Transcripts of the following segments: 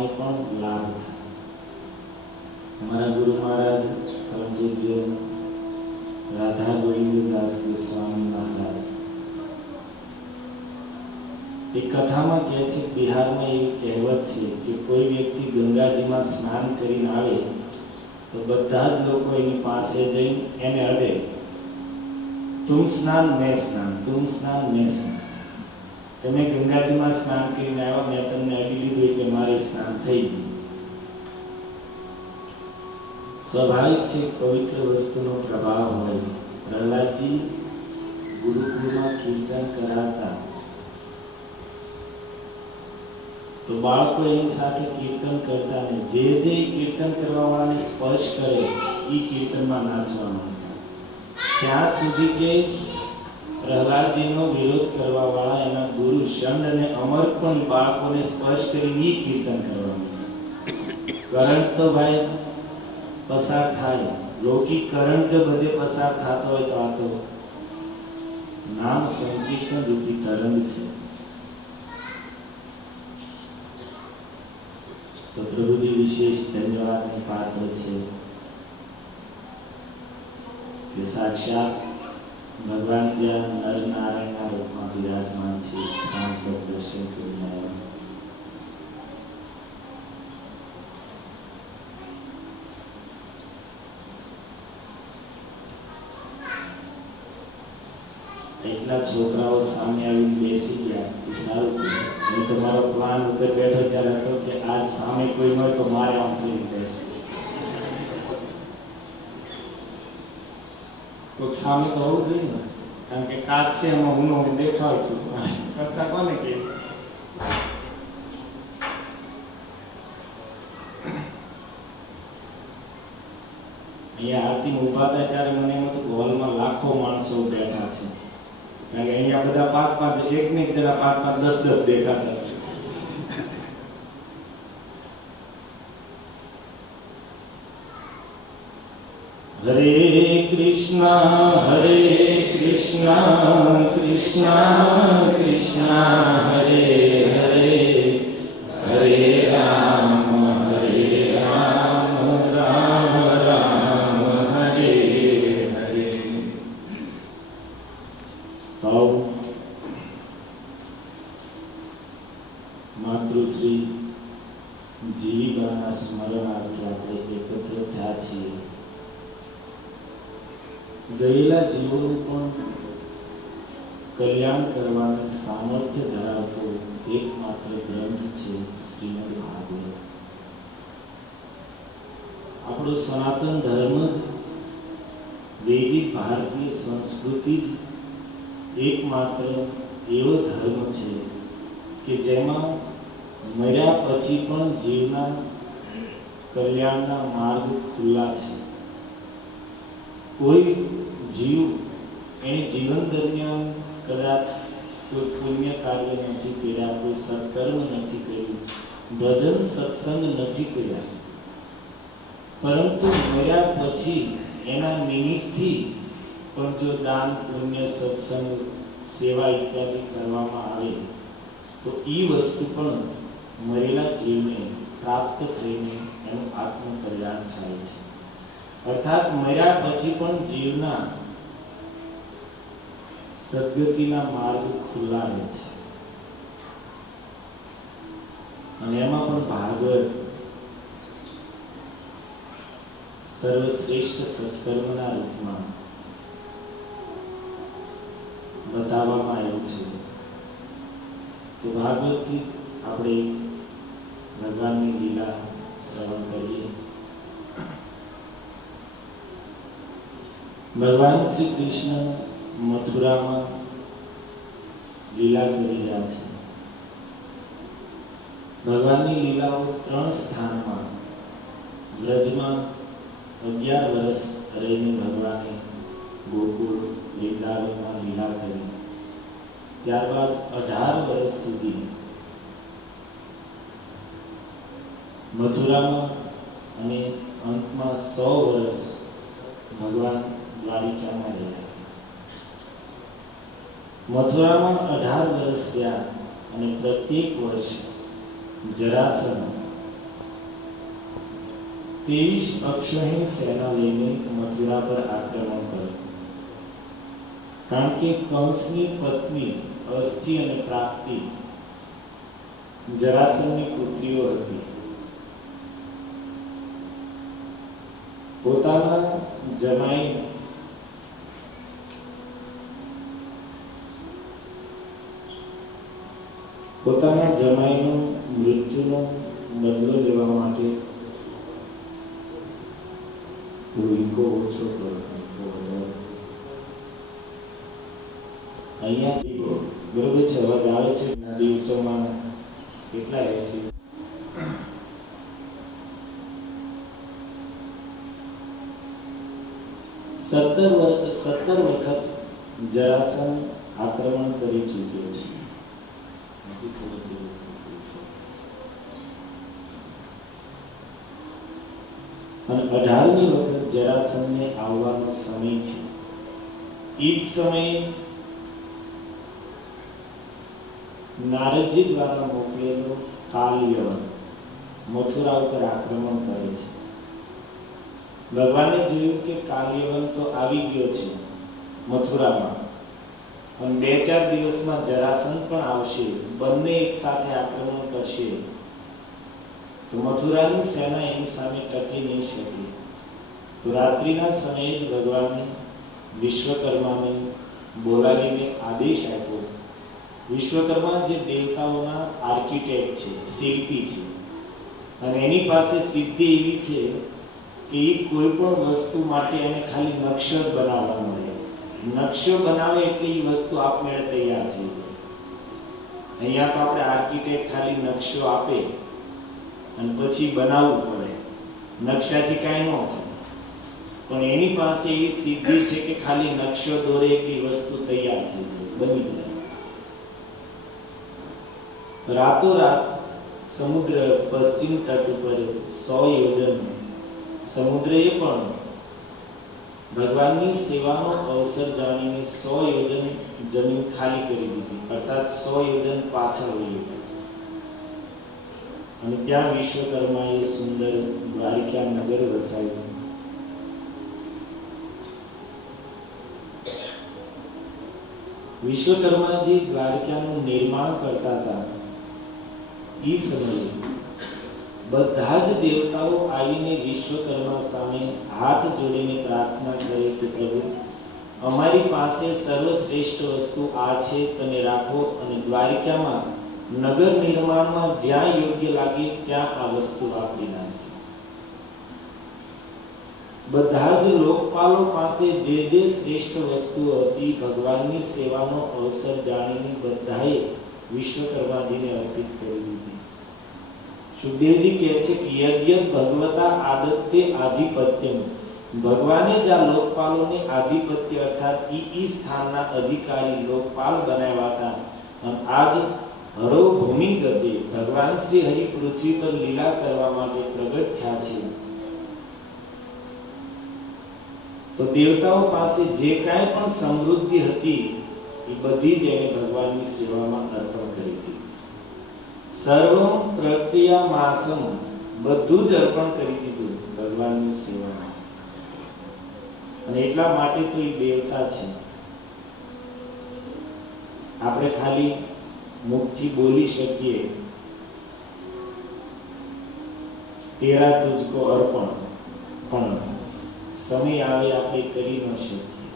કરવાની પણ લાભ થાય. हमारा गुरु महाराज परम पूज्य राधा गोविंददास गोस्वामी महाराज एक कथा में कहे छे बिहार में एवी कहेवत छे कि कोई व्यक्ति गंगाजी में स्नान करीने आवे तो बधा ज लोको एनी पासे जईने एने अडे, तुम स्नान मैं स्नान, तुम स्नान मैं स्नान. तमे गंगाजी में स्नान करीने आव्या, मैं तमने अडी लीधुं એટલે मारे स्नान थई गयुं. स्वाभाविक है पवित्र वस्तुनो प्रभाव होय. प्रहलादजी गुरुकुलमां कीर्तन कराता तो बाळको एनी साथे कीर्तन करता ने जे जे कीर्तन करवावाळाने स्पर्श करे ई कीर्तनमां नाचवानो हता. त्यां सुधी के प्रहलादजीनो विरोध करवावाळा एना गुरु शंड अने अमर पण बाळकोने स्पर्श करीने ई कीर्तन करवानो. करंट तो भाई पसार थाय, लौकिक करंट जो बधे पसार थातो होय तो आ तो नाम संकीर्तन रूपी तरंग छे. तो प्रभुजी विशेष धन्यवाद ने पात्र छे कि साक्षात भगवान ज्यां नर नारायण रूप में विराजमान छे, स्थान पर दर्शन करीने आव्या. એટલા છોકરાઓ સામે આવીને બેસી ગયા એ સારું થયું. હું તમારો પ્લાન ઉપર બેઠો ત્યારે હતો કે આજ સામે કોઈ હોય તો મારે આમ કરીને બેસવું. કોઈક સામે તો હોવું જોઈએ ને, કારણ કે કાચ છે એમાં હું દેખાવ છું કરતા કોને કે અહીંયા આરતીમાં ઊભા હતા ત્યારે મને એમ હતું કે હોલમાં લાખો માણસો બેઠા છે, કારણ કે અહીંયા બધા 5-5 એક જણા 5-5 10-10 દેખાતા. હરે કૃષ્ણ કૃષ્ણ કૃષ્ણ હરે હરે, હરે રામ રામ રામ હરે હરે. તો માતૃશ્રી જીવીબાના સ્મરણાર્થે આપણે એકત્ર થયા છીએ. ગયેલા જીવોનું પણ કલ્યાણ કરવાનું સામર્થ્ય ધરાવતો એકમાત્ર ગ્રંથ છે શ્રીમદ ભાગવત. આપણો સનાતન ધર્મ જ વૈદિક ભારતીય સંસ્કૃતિ જ એકમાત્ર એવો ધર્મ છે કે જેમાં મર્યા પછી પણ જીવના કલ્યાણના માર્ગ ખુલ્લા છે. કોઈ જીવ એને જીવન દરમિયાન કદાચ કોઈ પુણ્ય કાર્ય નથી કર્યા, કોઈ સત્કર્મ નથી કર્યું, ભજન સત્સંગ નથી કર્યા, પરંતુ મર્યા પછી એના નિમિત્તથી પણ જો દાન પુણ્ય સત્સંગ સેવા ઇત્યાદિ કરવામાં આવે તો એ વસ્તુ પણ મરેલા જીવને પ્રાપ્ત થઈને એનું આત્મકલ્યાણ થાય છે. अर्थात मर्या पछी पण जीवना सद्गतिना मार्ग खुला रहे छे. अने एमां पण भागवत सर्वश्रेष्ठ सत्कर्मना रूपमां बताववामां आव्युं छे. तो भागवतथी आपणे भगवाननी लीला श्रवण करीए. भगवान श्री कृष्ण मथुरा में लीला करी रहा है. भगवान की लीलाओ 3 स्थान में व्रज में 11 वर्ष रहीने भगवाने गोकुल वृंदावन में लीला करी. त्यारबाद 18 वर्ष सुधी मथुरा में अने अंत में 100 वर्ष भगवान द्वारिका में रहा. मथुरा में 18 वर्ष थया अने प्रत्येक वर्ष जरासंध 23 અક્ષોહિણી સેના લઈને મથુરા પર આક્રમણ કર્યું, કારણ કે કંસની પત્ની અસ્થિ અને પ્રાપ્તિ જરાસંધની પુત્રીઓ હતી. પોતાના જમાઈનો મૃત્યુનો બદલો લેવા માટે ઈકો ઓછો કરો. અહીંયા બરોબર છે, અવાજ આવે છે. ના દિવસોમાં કેટલા એસી 17 વખત જરાસંધ આક્રમણ કરી ચૂક્યો છે. અને 18મી વખત જરાસંધને આવવાનો સમય થયો. એ જ સમયે નારદજી દ્વારા મોકલેલો કાલયવન મથુરા ઉપર આક્રમણ કરે છે. ભગવાને જોયું કે કાલયવન તો આવી ગયો છે મથુરામાં, અને 2-4 દિવસમાં જરાસંધ પણ આવશે, બંને એક સાથે આક્રમણ કરશે તો મથુરાની સેના એની સામે ટકી નહીં શકે. તો રાત્રિના સમયે જ ભગવાને વિશ્વકર્માને બોલાવીને આદેશ આપ્યો. વિશ્વકર્મા જે દેવતાઓના આર્કિટેક્ટ છે, શિલ્પી છે, અને એની પાસે સિદ્ધિ એવી છે કે એ કોઈ પણ વસ્તુ માટે એને ખાલી નકશો જ બનાવવાનો મળે. નકશો બનાવે એટલે એ વસ્તુ આપમેળે તૈયાર થઈ જાય. અહીંયા તો આપણે આર્કિટેક્ટ ખાલી નકશો આપે અને પછી બનાવવું પડે, નકશાથી કાંઈ ન થાય. પણ એની પાસે એ સિદ્ધિ છે કે ખાલી નકશો દોરે કે વસ્તુ તૈયાર થઈ જાય, બની જાય. રાતોરાત સમુદ્ર પશ્ચિમ તટ ઉપર 100 યોજન સમુદ્રએ પણ ભગવાનની સેવાનો અવસર જાણીને 100 યોજન જમીન ખાલી કરી દીધી, અર્થાત 100 યોજન પાછળ વહી ગયા. અને ત્યાં વિશ્વકર્માએ સુંદર દ્વારિકા નગર વસાવ્યું. વિશ્વકર્માજી દ્વારિકાનું નિર્માણ કરતા હતા. એ સમયે બધા જ દેવતાઓ આવીને વિશ્વકર્મા સામે હાથ જોડીને પ્રાર્થના કરે કે પ્રભુ, અમારી પાસે સર્વશ્રેષ્ઠ વસ્તુ આ છે, તમે રાખો, અને દ્વારિકામાં નગર નિર્માણમાં જ્યાં યોગ્ય લાગે ત્યાં આ વસ્તુ વાપરી નાખી. બધા જ લોકપાલો પાસે જે જે શ્રેષ્ઠ વસ્તુ હતી ભગવાનની સેવાનો અવસર જાણીને બધાએ વિશ્વકર્માજીને અર્પિત કરી દીધી. સુખદેવજી કહે છે કે યદ્યદ ભગવતા આદત્તે આધિપત્યમ, ભગવાને જ આ લોકપાલોને આધિપત્ય અર્થાત ઈ સ્થાનના અધિકારી લોકપાલ બનાવ્યા હતા. અને આજ હરો ભૂમિ ગતે ભગવાન શ્રી હરિ પૃથ્વી પર લીલા કરવા માટે પ્રગટ થયા છે. તો દેવતાઓ પાસે જે કાંઈ પણ સમૃદ્ધિ હતી એ બધી જ એને ભગવાનની સેવામાં અર્પણ કરી દીધી. સર્વમ પ્રત્યામાસમ, બધું જ અર્પણ કરી દીધું ભગવાનની સેવામાં. અને એટલા માટે તો એ દેવતા છે. આપણે ખાલી મુખથી બોલી શકીએ તેરા તુજકો અર્પણ, પણ સમય આવે આપણે કરી ન શકીએ.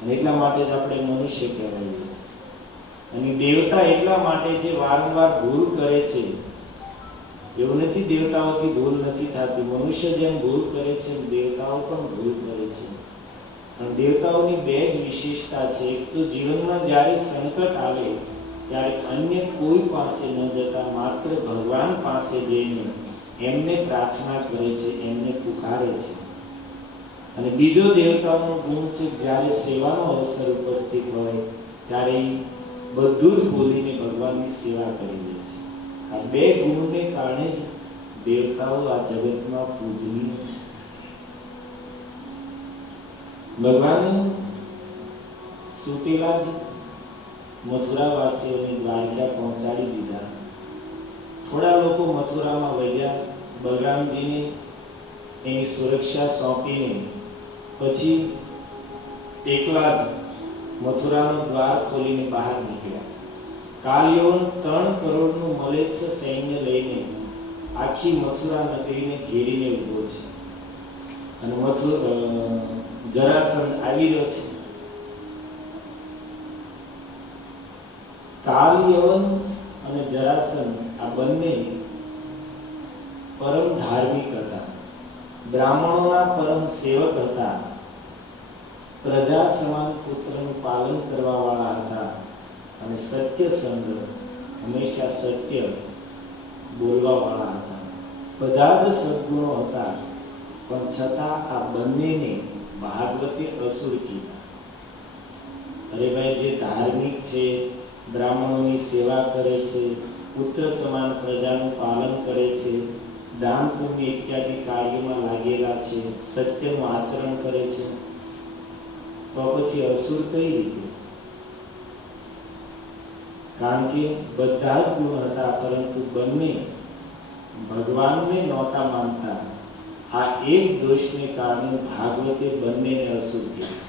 અને એટલા માટે જ આપણે મનુષ્ય કહેવાય છે. અને દેવતા એટલા માટે જે વારંવાર ભૂલ કરે છે. એવું નથી દેવતાઓથી ભૂલ નથી થતી, મનુષ્ય જેમ ભૂલ કરે છે દેવતાઓ પણ ભૂલ કરે છે. અને દેવતાઓની બે જ વિશેષતા છે. એક તો જીવનમાં જ્યારે સંકટ આવે ત્યારે અન્ય કોઈ પાસે ન જતા માત્ર ભગવાન પાસે જઈને એમને પ્રાર્થના કરે છે, એમને પુકારે છે. અને બીજો દેવતાઓનો ગુણ છે જ્યારે સેવાનો અવસર ઉપસ્થિત હોય ત્યારે બધું જ બોલીને ભગવાનની સેવા કરી દે છે. આ બે ગુણને કારણે જ દેવતાઓ આ જગતમાં પૂજનીય છે. ભગવાને સુતેલા જ મથુરાવાસીઓને દ્વારકા પહોંચાડી દીધા. થોડા લોકો મથુરામાં વધ્યા. બલરામજીને એની સુરક્ષા સોંપીને પછી એકલા જ મથુરાનું દ્વાર ખોલીને બહાર નીકળ્યા. કાલયવન 3 કરોડનું મલેચ્છ સૈન્ય લઈને આખી મથુરા નગરીને ઘેરીને ઊભો છે અને જરાસંધ આવી રહ્યો છે. કાલયવન અને જરાસંધ આ બંને પરમ ધાર્મિક હતા, બ્રાહ્મણોના પરમ સેવક હતા, પ્રજા સમાન પુત્રનું પાલન કરવા વાળા હતા અને સત્યસંધ હંમેશા સત્ય બોલવા વાળા હતા. બધા જ સદગુણો હતા, પણ છતાં આ બંનેને ભાગવતે અસુર કીધા. અરે ભાઈ, જે ધાર્મિક છે, બ્રાહ્મણોની સેવા કરે છે, પુત્ર સમાન પ્રજાનું પાલન કરે છે, દાન પુણ્ય ઇત્યાદિ કાર્યોમાં લાગેલા છે, સત્યનું આચરણ કરે છે, તો પછી અસુર કઈ રીતે? કારણ કે બધા જ ગુણ હતા, પરંતુ બંને ભગવાનને નહોતા માનતા. આ એક દોષને કારણે ભાગવતે બંનેને અસુર કીધા.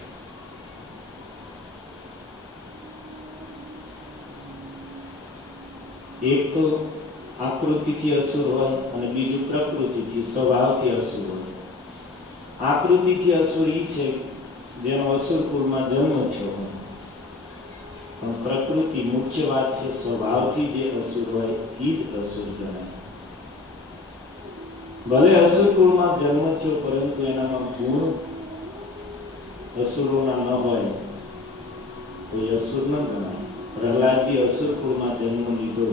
એક તો આકૃતિથી અસુર હોય અને બીજું પ્રકૃતિથી, સ્વભાવથી અસુર હોય. આકૃતિથી અસુર ઈ છે જેનો અસુર કુળમાં જન્મ થયો હોય, પણ પ્રકૃતિ મુખ્ય વાત છે, સ્વભાવથી જે અસુર હોય ઈ જ અસુર ગણાય. ભલે અસુર કુળમાં જન્મ થયો, પરંતુ એનામાં ગુણ અસુરોના ન હોય કોઈ અસુર ન ગણાય. પ્રહલાદજી અસુર કુળમાં જન્મ લીધો,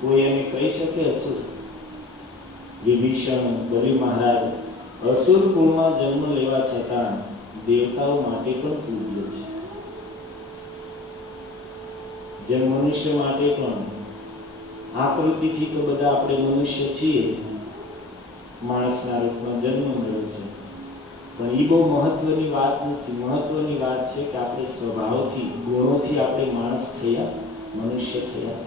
કોઈ એને કહી શકે અસુર? વિભીષણ, બલિ મહારાજ અસુર કુળમાં જન્મ લેવા છતાં દેવતાઓ માટે પણ પૂજ્ય છે. જેમ મનુષ્ય માટે પણ આકૃતિથી તો બધા આપણે મનુષ્ય છીએ, માણસના રૂપમાં જન્મ મળ્યો છે, પણ એ બહુ મહત્વની વાત નથી. મહત્વની વાત છે કે આપણે સ્વભાવથી, ગુણોથી આપણે માણસ થયા, મનુષ્ય થયા.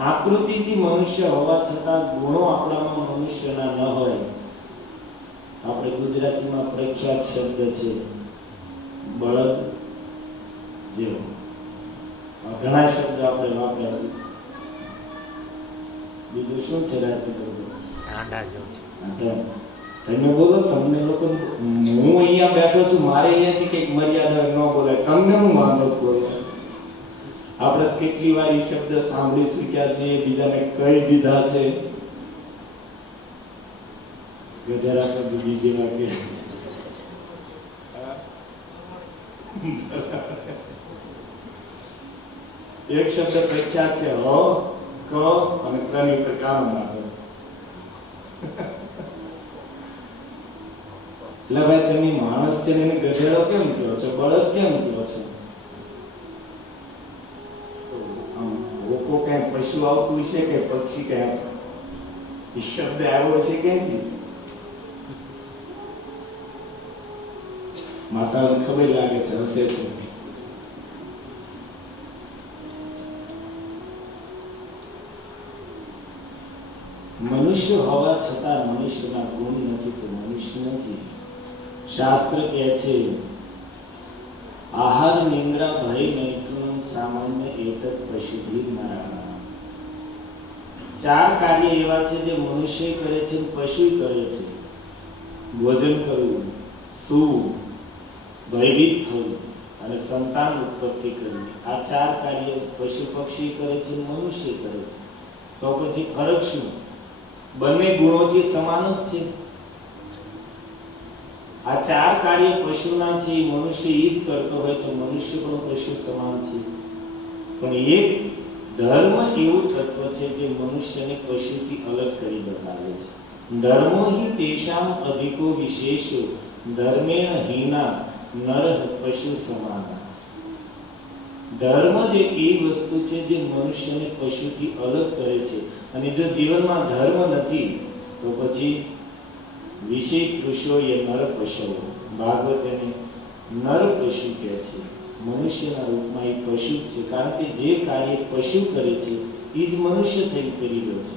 આકૃતિથી મનુષ્ય હોવા છતાં ગુણો આપણામાં મનુષ્યના ન હોય. આપણે ગુજરાતીમાં પ્રખ્યાત શબ્દ છે બળદ જેવો. ઘણા શબ્દ આપણે વાપર્યા. બીજું શું છે તમે બોલો. તમને લોકો, હું અહીંયા બેઠો છું, મારે અહીંયાથી કંઈક મર્યાદા ન બોલાય, તમને હું માનો જ બોલો. આપણે કેટલી વાર એ શબ્દ સાંભળી ચૂક્યા છે, બીજાને કઈ દીધા છે. ગધેડા પર બીજી વાગે એક શબ્દ પ્રખ્યાત છે, હ, ક અને કની ઉપર કામ નાખો. એટલે ભાઈ, તમે માણસ છે ને ગધેડો કેમ કહો છો, બળદ કેમ કહો છો? લોકો કઈ પશુ આવતું છે કે પક્ષી કઈ શબ્દ આવ્યો છે ક્યાંથી? માતાને ખબર લાગે છે, હશે તો. મનુષ્ય હોવા છતાં મનુષ્યના ગુણ નથી તો મનુષ્ય નથી. શાસ્ત્ર કહે છે, આહાર નિંદ્રા ભય મૈથુન સામાન્ય એતત પશુભિર નારાયણ. 4 કાર્ય એવા છે જે મનુષ્ય કરે છે, પશુ કરે છે. ભોજન કરવું, સૂવું, ભયભીત થવું અને સંતાન ઉત્પત્તિ કરવી. આ 4 કાર્ય પશુ પક્ષી કરે છે, મનુષ્ય કરે છે. તો પછી ફરક શું? બંને ગુણોથી સમાન જ છે. આ 4 કાર્ય પશુના છે, મનુષ્ય ઈ જ કરતો હોય તો મનુષ્ય પણ પશુ સમાન છે. પણ એક ધર્મ એવું તત્વ છે જે મનુષ્યને પશુથી અલગ કરી બતાવે છે. ધર્મો હિ તેષામ અધિકો વિશેષો ધર્મેણ હીના નરઃ પશુ સમાન. ધર્મ જે એ વસ્તુ છે જે મનુષ્યને પશુથી અલગ કરે છે. અને જો જીવનમાં ધર્મ નથી તો પછી વિષય પુરુષો એ નર પશુ. ભાગવત એને નર પશુ કહે છે. મનુષ્યના રૂપમાં એ પશુ છે, કારણ કે જે કાર્ય પશુ કરે છે એ જ મનુષ્ય થઈ કરી રહ્યો છે.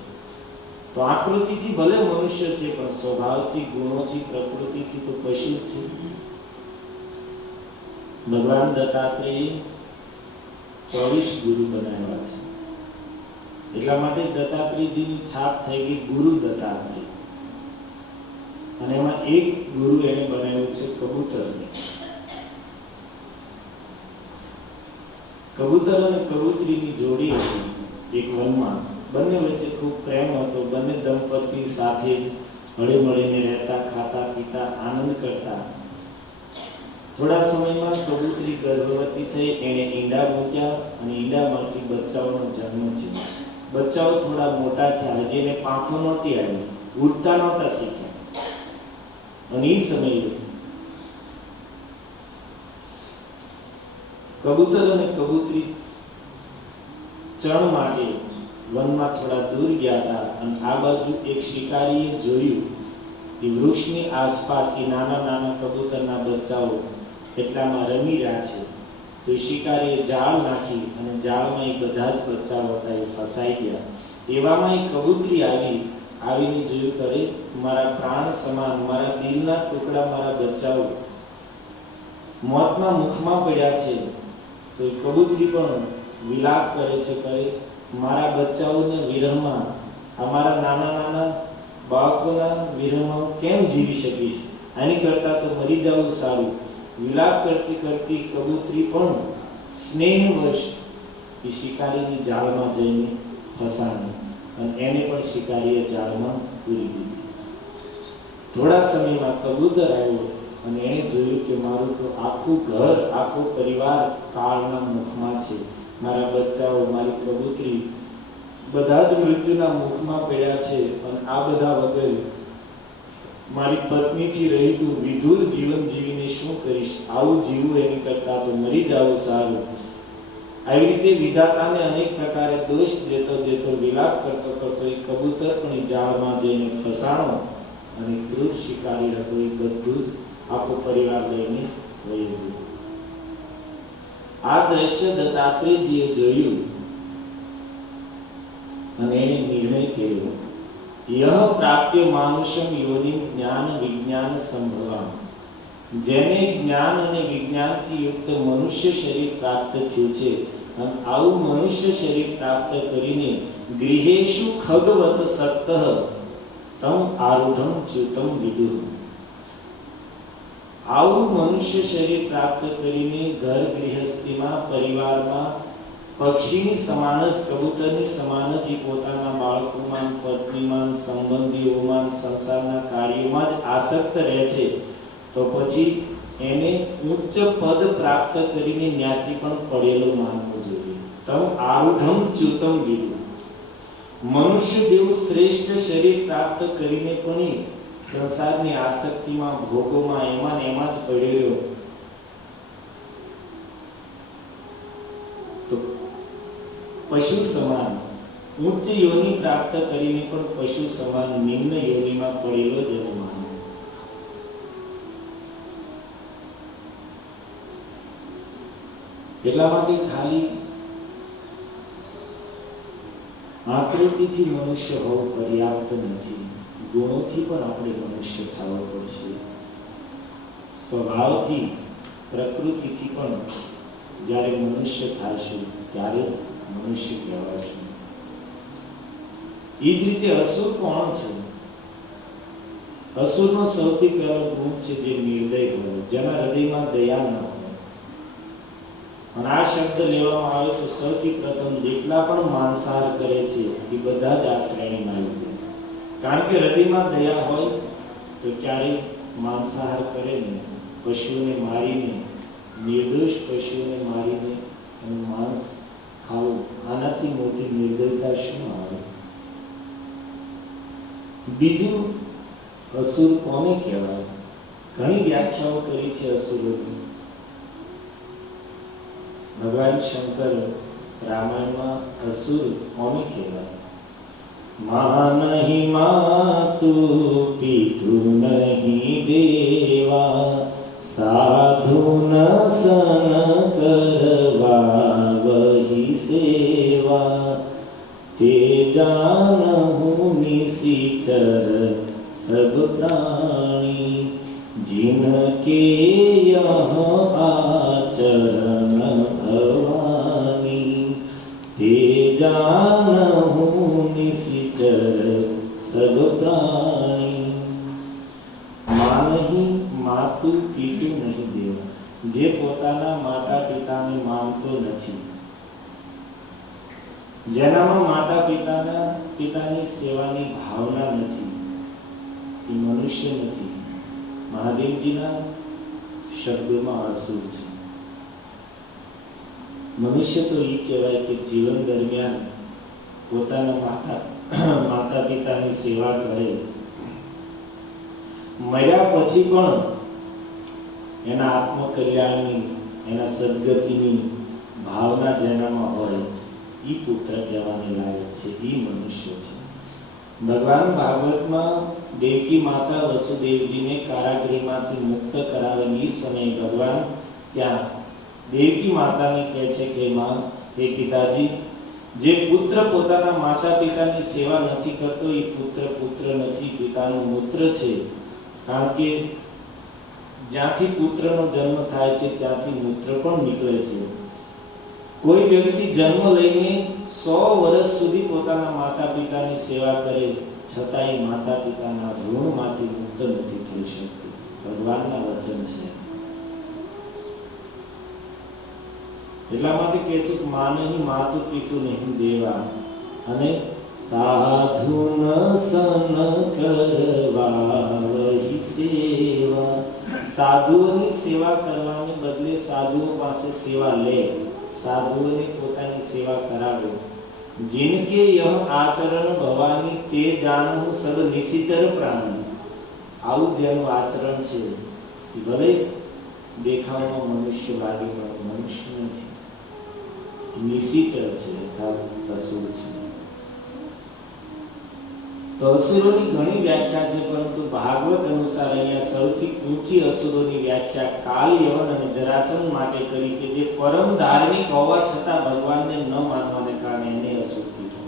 તો આકૃતિથી ભલે મનુષ્ય છે પણ સ્વભાવથી, ગુણોથી, પ્રકૃતિથી તો પશુ જ છે. ભગવાન દત્તાત્રેય 24 ગુરુ બનાવ્યા છે. એટલા માટે દત્તાત્રેયજીની છાપ થઈ ગઈ ગુરુ દત્તાત્રેય. અને એમાં એક ગુરુ એને બનાવ્યું છે કબૂતરને. કબૂતર અને કબૂતરીની જોડી હતી એક વનમાં. બંને વચ્ચે ખૂબ પ્રેમ હતો. બંને દંપતી સાથે જ હળીમળીને રહેતા, ખાતા પીતા, આનંદ કરતા. થોડા સમયમાં કબૂતરી ગર્ભવતી થઈ. એણે ઈંડા મૂક્યા અને ઈંડામાંથી બચ્ચાઓનો જન્મ થયો. બચ્ચાઓ થોડા મોટા થયા. હજી એને પાંખો નહોતી આવી, ઉડતા નહોતા શીખ્યા. અને એ સમયે કબૂતર અને કબૂતરી ચણ માટે વનમાં થોડા દૂર ગયા હતા. અને આ બાજુ એક શિકારીએ જોયું કે વૃક્ષની આસપાસ નાના નાના કબૂતરના બચ્ચાઓ એટલામાં રમી રહ્યા છે. તો શિકારીએ જાળ નાખી અને જાળમાં એ બધા જ બચ્ચાઓ હતા એ ફસાઈ ગયા. એવામાં એ કબૂતરી આવીને જોયું, કરે મારા પ્રાણ સમાન, મારા દિલના ટુકડા, મારા બચ્ચાઓ મોતના મુખમાં પડ્યા છે. તો એ કબૂતરી પણ વિલાપ કરે છે, કહે મારા બચ્ચાઓને વિરહમાં, અમારા નાના નાના બાળકોના વિરહમાં કેમ જીવી શકીશ? આની કરતાં તો મરી જવું સારું. વિલાપ કરતી કરતી કબૂતરી પણ સ્નેહવશ એ શિકારીની જાળમાં જઈને ફસાણી અને એને પણ શિકારીએ જાળમાં પૂરી દીધી. થોડા સમયમાં કબૂતર આવ્યો અને એણે જોયું કે મારું તો આખું ઘર, આખો પરિવાર કાળના મુખમાં છે. મારા બચ્ચાઓ, મારી કબૂતરી બધા જ મૃત્યુના મુખમાં પડ્યા છે. અને આ બધા વગર મારી પત્નીથી રહી તું વિધુર જીવન જીવીને શું કરીશ? આવું જીવવું એની કરતાં તો મરી જવું સારું. આવી રીતે વિધાતાને અનેક પ્રકારે દોષ દેતો વિલાપ કરતો એ કબૂતર પણ એ જાળમાં જઈને ફસાણો અને ક્રૂર શિકારી હતો એ બધું જ આખો પરિવાર લઈને વહી ગયો. આ દ્રશ્ય દત્તાત્રેયજીએ જોયું અને એણે નિર્ણય કર્યો, યહ પ્રાપ્ય માનુષમ યોનિમ જ્ઞાન વિજ્ઞાન સંભવામ. જેને જ્ઞાન અને વિજ્ઞાનથી યુક્ત મનુષ્ય શરીર પ્રાપ્ત થયું છે અને આવું મનુષ્ય શરીર પ્રાપ્ત કરીને ગૃહેષુ ખગવત સત્તઃ તમ આરૂઢમ ચ્યુતમ વિદુઃ. આવું મનુષ્ય શરીર પ્રાપ્ત કરીને ઘર ગૃહસ્થીમાં, પરિવારમાં પક્ષીની સમાન જ, કબૂતરની સમાન જ પોતાના બાળકોમાં, પત્નીમાં, સંબંધીઓમાં, સંસારના કાર્યોમાં જ આસક્ત રહે છે. તો પછી એને ઉચ્ચ પદ પ્રાપ્ત કરીને ન્યાથી પણ પડેલો માનવો જોઈએ. તમ આરૂઢમ ચ્યુતમ વિદુઃ. મનુષ્ય જેવું શ્રેષ્ઠ શરીર પ્રાપ્ત કરીને પણ સંસારની આસક્તિમાં, ભોગોમાં, એમાં જ પડેલો, તો પશુ સમાન ઉચ્ચ યોનિ પ્રાપ્ત કરીને પણ પશુ સમાન નિમ્ન યોનિમાં પડેલો જ એને માનવો. એટલા માટે ખાલી આકૃતિથી મનુષ્ય હોવું પર્યાપ્ત નથી. ગુણોથી પણ આપણે મનુષ્ય થવું પડશે. સ્વભાવથી, પ્રકૃતિથી પણ જ્યારે મનુષ્ય થઈશું ત્યારે જ મનુષ્ય કહેવાશે. એ જ રીતે અસુર કોણ છે? અસુરનો સૌથી પહેલો ગુણ છે જે નિર્દય હોય, જેના હૃદયમાં દયા ન હોય. અને આ શબ્દ લેવામાં આવે તો સૌથી પ્રથમ જેટલા પણ માંસાહાર કરે છે એ બધા જ આ શ્રેણીમાં આવી જાય. કારણ કે હૃદયમાં દયા હોય તો ક્યારેય માંસાહાર કરે ને, પશુઓને મારીને, નિર્દોષ પશુઓને મારીને એનું માંસ ખાવું, આનાથી મોટી નિર્દયતા શું આવે? બીજું, અસુર કોને કહેવાય? ઘણી વ્યાખ્યાઓ કરી છે અસુરોની. ભગવાન શંકર રામાયણમાં અસુર કોને કહેવાય? માં નહીં માતુ પિતૃ નહીં દેવા, સાધુ ન સન કરવા વહી સેવા, તે જાનહુ નિશી निशिचर सब प्राणी, जिनके यह आचरण भवानी, ते जानहु निशिचर सब प्राणी। मां नहीं मातु पीटू नहीं देवा, जे पोताना माता पिताने मानतो નથી, જેનામાં માતા પિતાની સેવાની ભાવના નથી, એ મનુષ્ય નથી, મહાદેવજીના શબ્દોમાં અસુર છે। મનુષ્ય તો એ કહેવાય કે જીવન દરમિયાન પોતાના માતા પિતાની સેવા કરે, મર્યા પછી પણ એના આત્મકલ્યાણની, એના સદગતિની ભાવના જેનામાં હોય એ પુત્ર કહેવાને લાયક છે, એ મનુષ્ય છે। ભગવાન ભાગવતમાં દેવકી માતા વસુદેવજીને કારાગૃહમાંથી મુક્ત કરાવેલી એ સમયે ભગવાન ત્યાં દેવકી માતાને કહે છે કે માં, હે પિતાજી, જે પુત્ર પોતાના માતા પિતાની સેવા નથી કરતો એ પુત્ર નથી, પિતાનું મૂત્ર છે। કારણ કે જ્યાંથી પુત્રનો જન્મ થાય છે ત્યાંથી મૂત્ર પણ નીકળે છે। કોઈ વ્યક્તિ જન્મ લઈને 100 વર્ષ સુધી પોતાના માતા પિતાની સેવા કરે છતાંય માતા પિતાના ઋણમાંથી મુક્ત નથી થઈ શકતું, ભગવાનના વચન છે। એટલા માટે કહે છે કે માં નહીં માતુ પિતુ નહીં દેવા, અને સાધુ ન સન કરવા વહી સેવા, સાધુઓની સેવા કરવાને બદલે સાધુઓ પાસે સેવા લે, સાધુઓને પોતાની સેવા કરાવે। जिनके यह आचरण भवानी, ते जानहु सब निशिचर प्राणी। આવું જેનું આચરણ છે ભલે દેખાવમાં મનુષ્ય લાગે પણ મનુષ્ય નથી, નિશિચર છે, અસુર છે। તો અસુરોની ઘણી વ્યાખ્યા છે, પરંતુ ભાગવત અનુસાર અહીંયા સૌથી ઊંચી અસુરોની વ્યાખ્યા કાલ, યવન અને જરાસંઘ માટે કરી કે જે પરમ ધાર્મિક હોવા છતાં ભગવાનને ન માનવાને કારણે એને અસુર કીધું।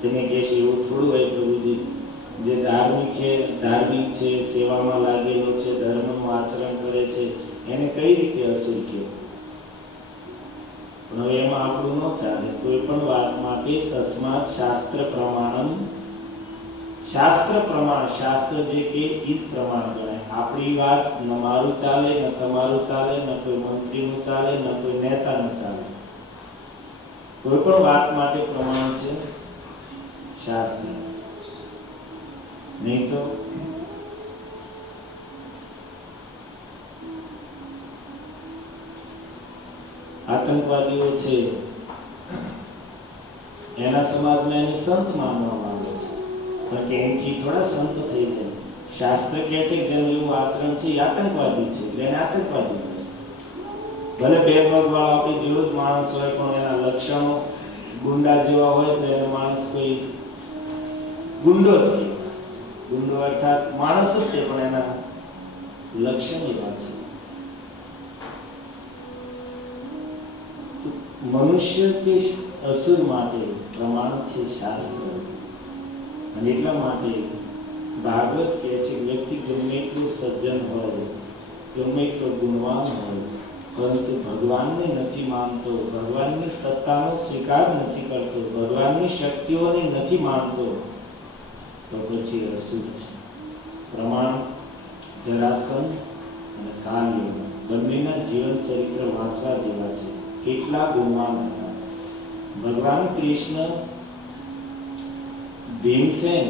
તેને કહે છે એવું થોડું હોય પ્રભુજી, જે ધાર્મિક છે, સેવામાં લાગેલો છે, ધર્મનું આચરણ કરે છે, એને કઈ રીતે અસુર કહ્યો? પણ હવે એમાં આપણું ન ચાલે। કોઈ પણ વાત માટે તસ્માત શાસ્ત્ર પ્રમાણમ, શાસ્ત્ર પ્રમાણ, શાસ્ત્ર જે કે ઈ જ પ્રમાણ ગણાય। આપણી વાત ન મારું ચાલે, ન તમારું ચાલે, ન કોઈ મંત્રીનું ચાલે, ન કોઈ નેતાનું ચાલે। કોઈ પણ વાત માટે પ્રમાણ છે શાસ્ત્ર, નહીં તો આતંકવાદીઓ છે એના સમાજમાં એને સંત માનવામાં આવે છે, પણ કે એનથી થોડા સંત થઈ જાય। શાસ્ત્ર કહે છે કે જેનું એવું આચરણ છે એ આતંકવાદી છે, એટલે એને આતંકવાદી કહે। ભલે બે પગવાળો આપણે જેવો જ માણસ હોય પણ એના લક્ષણો ગુંડા જેવા હોય તો એને માણસ કોઈ ગુંડો જ કહેવાય। ગુંડો અર્થાત માણસ જ છે પણ એના લક્ષણ એવા છે। મનુષ્ય કે અસુર માટે પ્રમાણ છે શાસ્ત્ર, અને એટલા માટે ભાગવત કહે છે વ્યક્તિ ગમે એટલું સજ્જન હોય, ગમે એટલો ગુણવાન હોય, પરંતુ ભગવાનને નથી માનતો, ભગવાનની સત્તાનો સ્વીકાર નથી કરતો, ભગવાનની શક્તિઓને નથી માનતો, તો પછી અસુર છે। પ્રમાણ જરાસંઘ અને કાલયવન બંનેના જીવન ચરિત્ર વાંચવા જેવા છે। કેટલા ગુણવાન હતા ભગવાન કૃષ્ણ! ભીમસેન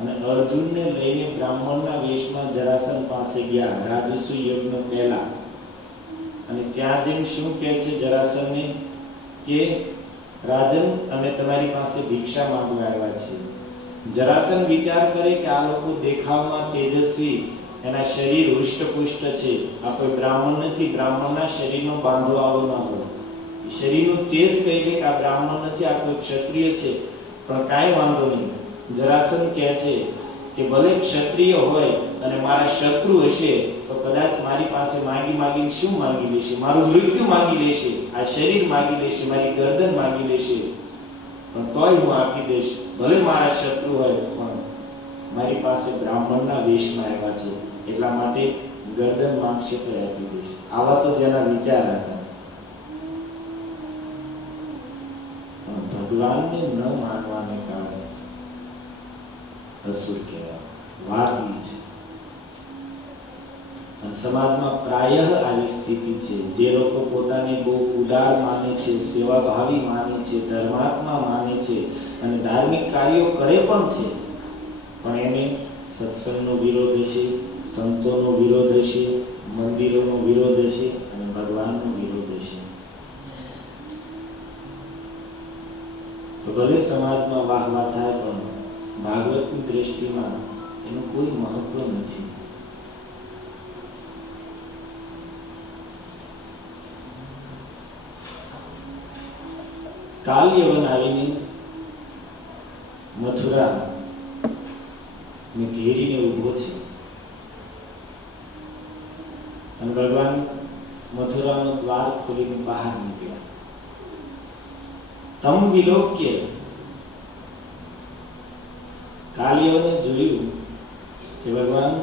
અને અર્જુનને લઈને બ્રાહ્મણના વેશમાં જરાસંઘ પાસે ગયા રાજસુ યજ્ઞ પહેલા, અને ત્યાં જઈને શું કહે છે જરાસંઘને કે રાજન, અમે તમારી પાસે ભિક્ષા માંગવા આવ્યા છીએ। જરાસંઘ વિચાર કરે કે આ લોકો દેખાવમાં તેજસ્વી, એના શરીર હૃષ્ટપુષ્ટ છે, આ કોઈ બ્રાહ્મણ નથી, બ્રાહ્મણના શરીરનો બાંધો આવો ના હોય, શરીરનું તેજ કહી દે કે આ બ્રાહ્મણ નથી, આ કોઈ ક્ષત્રિય છે। પણ કાંઈ વાંધો નહીં, જરાસંઘ કહે છે કે ભલે ક્ષત્રિય હોય અને મારા શત્રુ હશે તો કદાચ મારી પાસે માગીને શું માંગી લેશે? મારું મૃત્યુ માંગી લેશે, આ શરીર માંગી લેશે, મારી ગરદન માંગી લેશે, પણ તોય હું આપી દઈશ, ભલે મારા શત્રુ હોય પણ મારી પાસે બ્રાહ્મણના વેશમાં આવ્યા છે, એટલા માટે ગરદન માંગશે તો આપી દઈશ. આવા તો જેના વિચાર હતા. પણ ભગવાનને ન માનવાને કારણે અસુર કહેવાય. વાત એ છે. અને સમાજમાં પ્રાયઃ આવી સ્થિતિ છે. જે લોકો પોતાને બહુ ઉદાર માને છે, સેવાભાવી માને છે, ધર્માત્મા માને છે અને ધાર્મિક કાર્યો કરે પણ છે, પણ એને સત્સંગનો વિરોધ હશે, સંતોનો વિરોધ હશે, મંદિરોનો વિરોધ હશે અને ભગવાનનો વિરોધ હશે. તો ભલે સમાજમાં વાહવા થાય, પણ ભાગવતની દ્રષ્ટિમાં એનું કોઈ મહત્વ નથી. કાલ યવન આવીને મથુરા ને ઘેરીને ઊભો છે અને ભગવાન મથુરાનો દ્વાર ખોલીને બહાર નીકળ્યા. તમ વિલોક્ય કાલ યવને જોયું કે ભગવાન,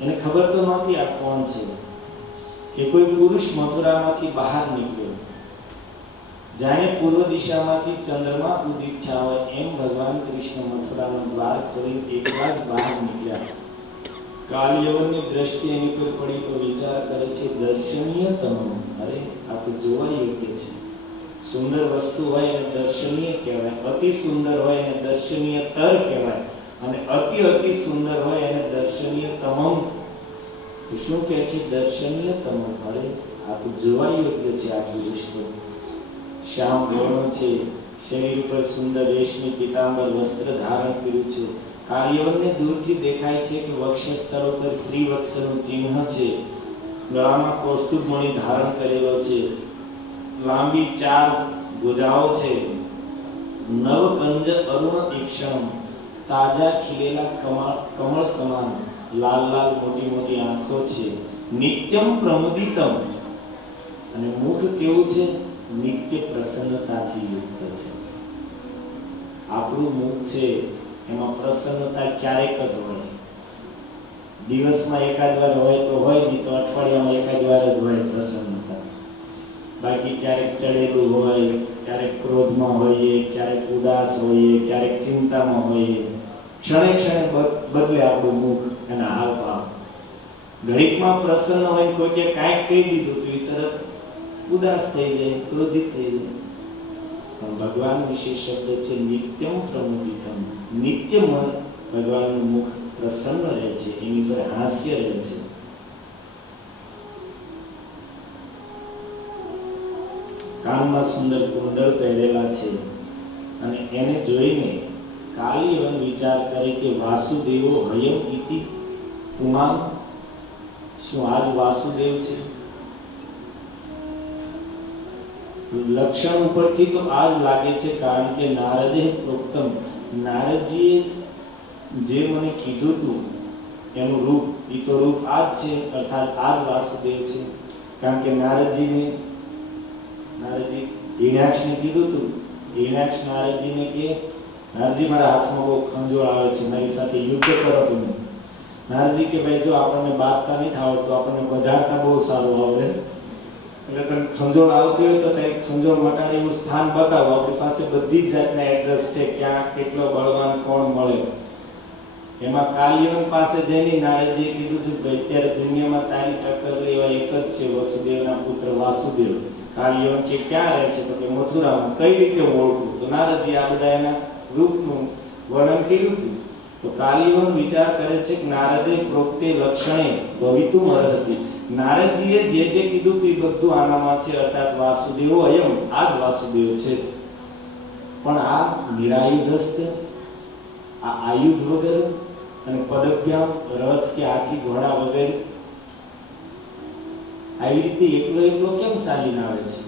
એને ખબર તો નહોતી આ કોણ છે, કે કોઈ પુરુષ મથુરામાંથી બહાર નીકળ્યો. જાણે પૂર્વ દિશામાંથી ચંદ્રમા ઉદિત થયા હોય એમ ભગવાન કૃષ્ણ મથુરાનું દ્વાર ખોલી એકલા જ બહાર નીકળ્યા. કાલ યવનની દ્રષ્ટિ એની પર પડી તો વિચાર કરે છે, દર્શનીય તમ. અરે આ તો જોવા યોગ્ય છે. સુંદર વસ્તુ હોય એને દર્શનીય કહેવાય, અતિ સુંદર હોય એને દર્શનીય તર કહેવાય અને અતિ અતિ સુંદર હોય એને દર્શનીય તમમ. તો શું કહે છે? દર્શનીય તમમ. અરે આ તો જોવા યોગ્ય છે. આ પુરુષ તો શ્યામ વર્ણ છે, શરીર પર સુંદર રેશમી પીતાંબર વસ્ત્ર ધારણ કર્યું છે. કાર્યવનને દૂરથી દેખાય છે કે વક્ષસ્થળ પર શ્રીવત્સનું ચિહ્ન છે, ગળામાં કૌસ્તુભમણિ ધારણ કરેલો છે, લાંબી 4 ભુજાઓ છે, નવકંજ અરુણ ઈક્ષણ, તાજા ખીલેલા કમળ સમાન લાલ લાલ મોટી મોટી આંખો છે, નિત્યમ પ્રમુદિતમ. અને મુખ કેવું છે? નિત્ય પ્રસન્નતાથી યુક્ત છે. આપણું મુખ છે એમાં પ્રસન્નતા ક્યારેક જ હોય. દિવસમાં એકાદ વાર હોય તો હોય, નહીં તો અઠવાડિયામાં એકાદ વાર જ હોય પ્રસન્નતા. બાકી ક્યારેક ચડેલું હોય, ક્યારેક ક્રોધમાં હોઈએ, ક્યારેક ઉદાસ હોઈએ, ક્યારેક ચિંતામાં હોઈએ. ક્ષણે ક્ષણે બદલે આપણું મુખ એના હાવભાવ. ઘડીકમાં પ્રસન્ન હોય, કોઈ કે કાંઈક કહી દીધું તો એ તરત ઉદાસ થઈ જાય, ક્રોધિત થઈ જાય. પણ ભગવાન વિશે શબ્દ છે નિત્યમ પ્રમુદિતમ. નિત્ય મન ભગવાનનું મુખ પ્રસન્ન રહે છે, એની પર હાસ્ય રહે છે. કાનમાં સુંદર કુંડળ પહેરેલા છે અને એને જોઈને કાલિયવન વિચાર કરે કે વાસુદેવો હયમ ઇતિ પુમાન. શું આજ વાસુદેવ છે? લક્ષણ ઉપરથી તો આ જ લાગે છે, કારણ કે નારદે પ્રોક્તમ, નારદજીએ જે મને કીધું હતું એનું રૂપ, એ તો રૂપ આ જ છે, અર્થાત આ જ વાસુદેવ છે. કારણ કે નારદજી હિરણ્યાક્ષને કીધું હતું. હિરણ્યાક્ષ નારદજીને કે, નારદજી મારા હાથમાં બહુ ખંજોળ આવે છે, મારી સાથે યુદ્ધ કરો તમે. નારદજી કે ભાઈ જો આપણને બાંધતા નથી આવડતું, આપણને વધારતા બહુ સારું આવડે, એટલે તમે ખંજોળ આવતી હોય તો કંઈક ખંજોળ મટાડે એવું સ્થાન બતાવો. આપણી પાસે બધી જ જાતના એડ્રેસ છે, ક્યાં કેટલો બળવાન કોણ મળે. એમાં કાલિયવન પાસે જઈને નારદજીએ કીધું છે ભાઈ અત્યારે દુનિયામાં તારી ટક્કર એવા એક જ છે, વસુદેવના પુત્ર વાસુદેવ. કાલિયવન કે ક્યાં રહે છે? તો કે મથુરામાં. કઈ રીતે ઓળખું? તો નારદજી આ બધા એના રૂપનું વર્ણન કર્યું હતું. તો કાલિયવન વિચાર કરે છે કે નારદે પ્રોક્તે લક્ષણે ભવિતુમ અર્હતિ. નારદજીએ જે જે કીધું એ બધું આનામાં છે, અર્થાત વાસુદેવો અયમ, આ જ વાસુદેવ છે. પણ આ નિરાયુધસ્થ, આ આયુધ વગર અને પદભ્યામ રથ કે હાથી ઘોડા વગર આવી રીતે એકલો એકલો કેમ ચાલીને આવે છે?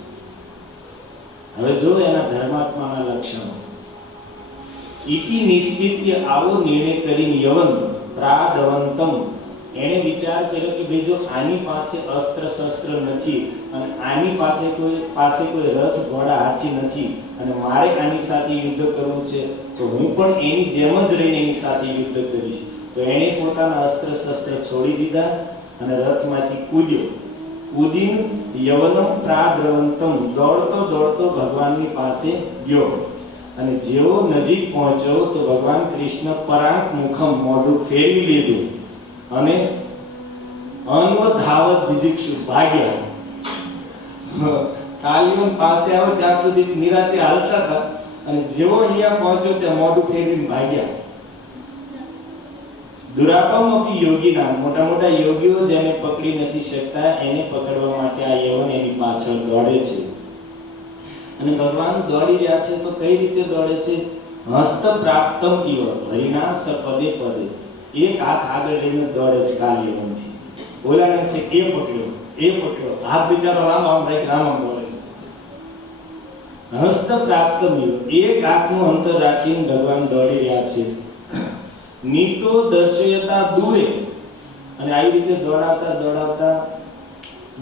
હવે જો એના ધર્માત્માના લક્ષણો. ઇતિ નિશ્ચિત્ય, આવો નિર્ણય કરીને યવન પ્રાદવંતમ, એણે વિચાર કર્યો કે ભાઈ જો આની પાસે અસ્ત્ર શસ્ત્ર નથી અને આની પાસે કોઈ રથ ઘોડા હાથી નથી અને મારે આની સાથે યુદ્ધ કરવું છે, તો હું પણ એની જેમ જ રહીને એની સાથે યુદ્ધ કરીશ. તો એણે પોતાના અસ્ત્ર શસ્ત્ર છોડી દીધા અને રથમાંથી કૂદીને યવનમ પ્રાદ્રવંતમ દોડતો દોડતો ભગવાનની પાસે ગયો. અને જેવો નજીક પહોંચ્યો તો ભગવાન કૃષ્ણ પરાંક મુખમ મોઢું ફેરવી લીધું અને અન્વધાવત જીજીક્ષુ ભાગ્યા. કાલિયન પાસે આવ્યો ત્યાં સુધી નિરાતે હાલતા હતા અને જેવો અહીંયા પહોંચ્યો ત્યાં મોઢું ફેરવીને ભાગ્યા. દુરાપમ અપી યોગીના મોટા મોટા યોગીઓ જેને પકડી નથી શકતા એને પકડવા માટે આ યવન એની પાછળ દોડે છે. અને ભગવાન દોડી રહ્યા છે તો કઈ રીતે દોડે છે? હસ્ત પ્રાપ્તમ ઇવ હરિના સપદે પદે. એક હાથ આગળ લઈને દોડે છે કાલિયવનથી. ઓલાને છે એ પકડ્યો હાથ બિચારો રામ આમ રાખી રામ આમ દોડે. હસ્ત પ્રાપ્તમ ઇવ એક હાથનું અંતર રાખીને ભગવાન દોડી રહ્યા છે. નીતો દર્શયતા દૂરે. અને આવી રીતે દોડાવતા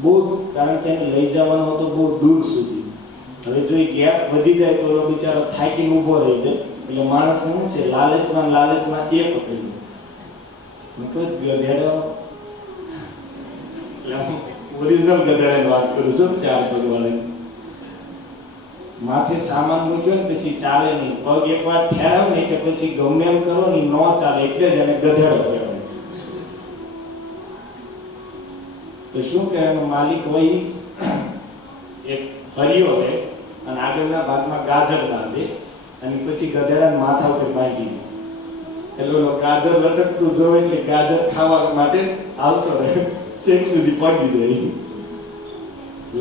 બહુ, કારણ કે એને લઈ જવાનો હતો બહુ દૂર સુધી. હવે જો એ ગેપ વધી જાય તો ઓલો બિચારો થાકીને ઊભો રહી જાય. એટલે માણસને શું છે, લાલચમાં એ પકડી ગધેડો. ઓરિજિનલ ગધેડાની વાત કરું છું, 4 પગ વાળી. માથે સામાન મૂક્યો ને પછી ચાલે નહીં. પગ એકવાર ઠેરાવ ને કે પછી ગમે એમ કરો ને ન ચાલે, એટલે જ એને ગધેડો કહેવાય. તો શું કહે, એનો માલિક હોય એક હરિયો હોય અને આગળના ભાગમાં ગાજર બાંધે અને પછી ગધેડાને માથા ઉપર બાંધી દે. એટલે ગાજર લટકતું જોવે એટલે ગાજર ખાવા માટે આવતો રહે, છેક સુધી પગી જાય.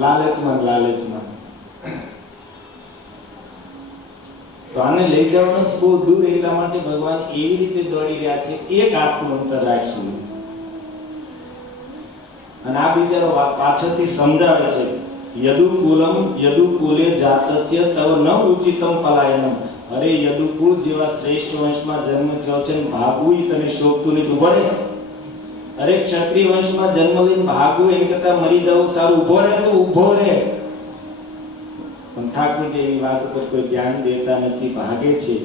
લાલચમાં તો આને લઈ જવાનું બહુ દૂર, એટલા માટે ભગવાન એવી રીતે દોડી રહ્યા છે એક હાથનું અંતર રાખીને. અને આ બિચારો પાછળથી સમજાવે છે, યદુકુલે જાતસ્ય તવ ન ઉચિતમ પલાયનમ. અરે યદુકુળ જેવા શ્રેષ્ઠ વંશમાં જન્મ થયો છે ને ભાગવું તને શોભતું નથી, ઉભો રહે. અરે ક્ષત્રિય વંશમાં જન્મ લઈને ભાગવું એની કરતા મરી જવું સારું, ઉભો રહે તો ઉભો રહે. પણ ઠાકોરજી એની વાત ઉપર કોઈ ધ્યાન દેતા નથી, ભાગે છે.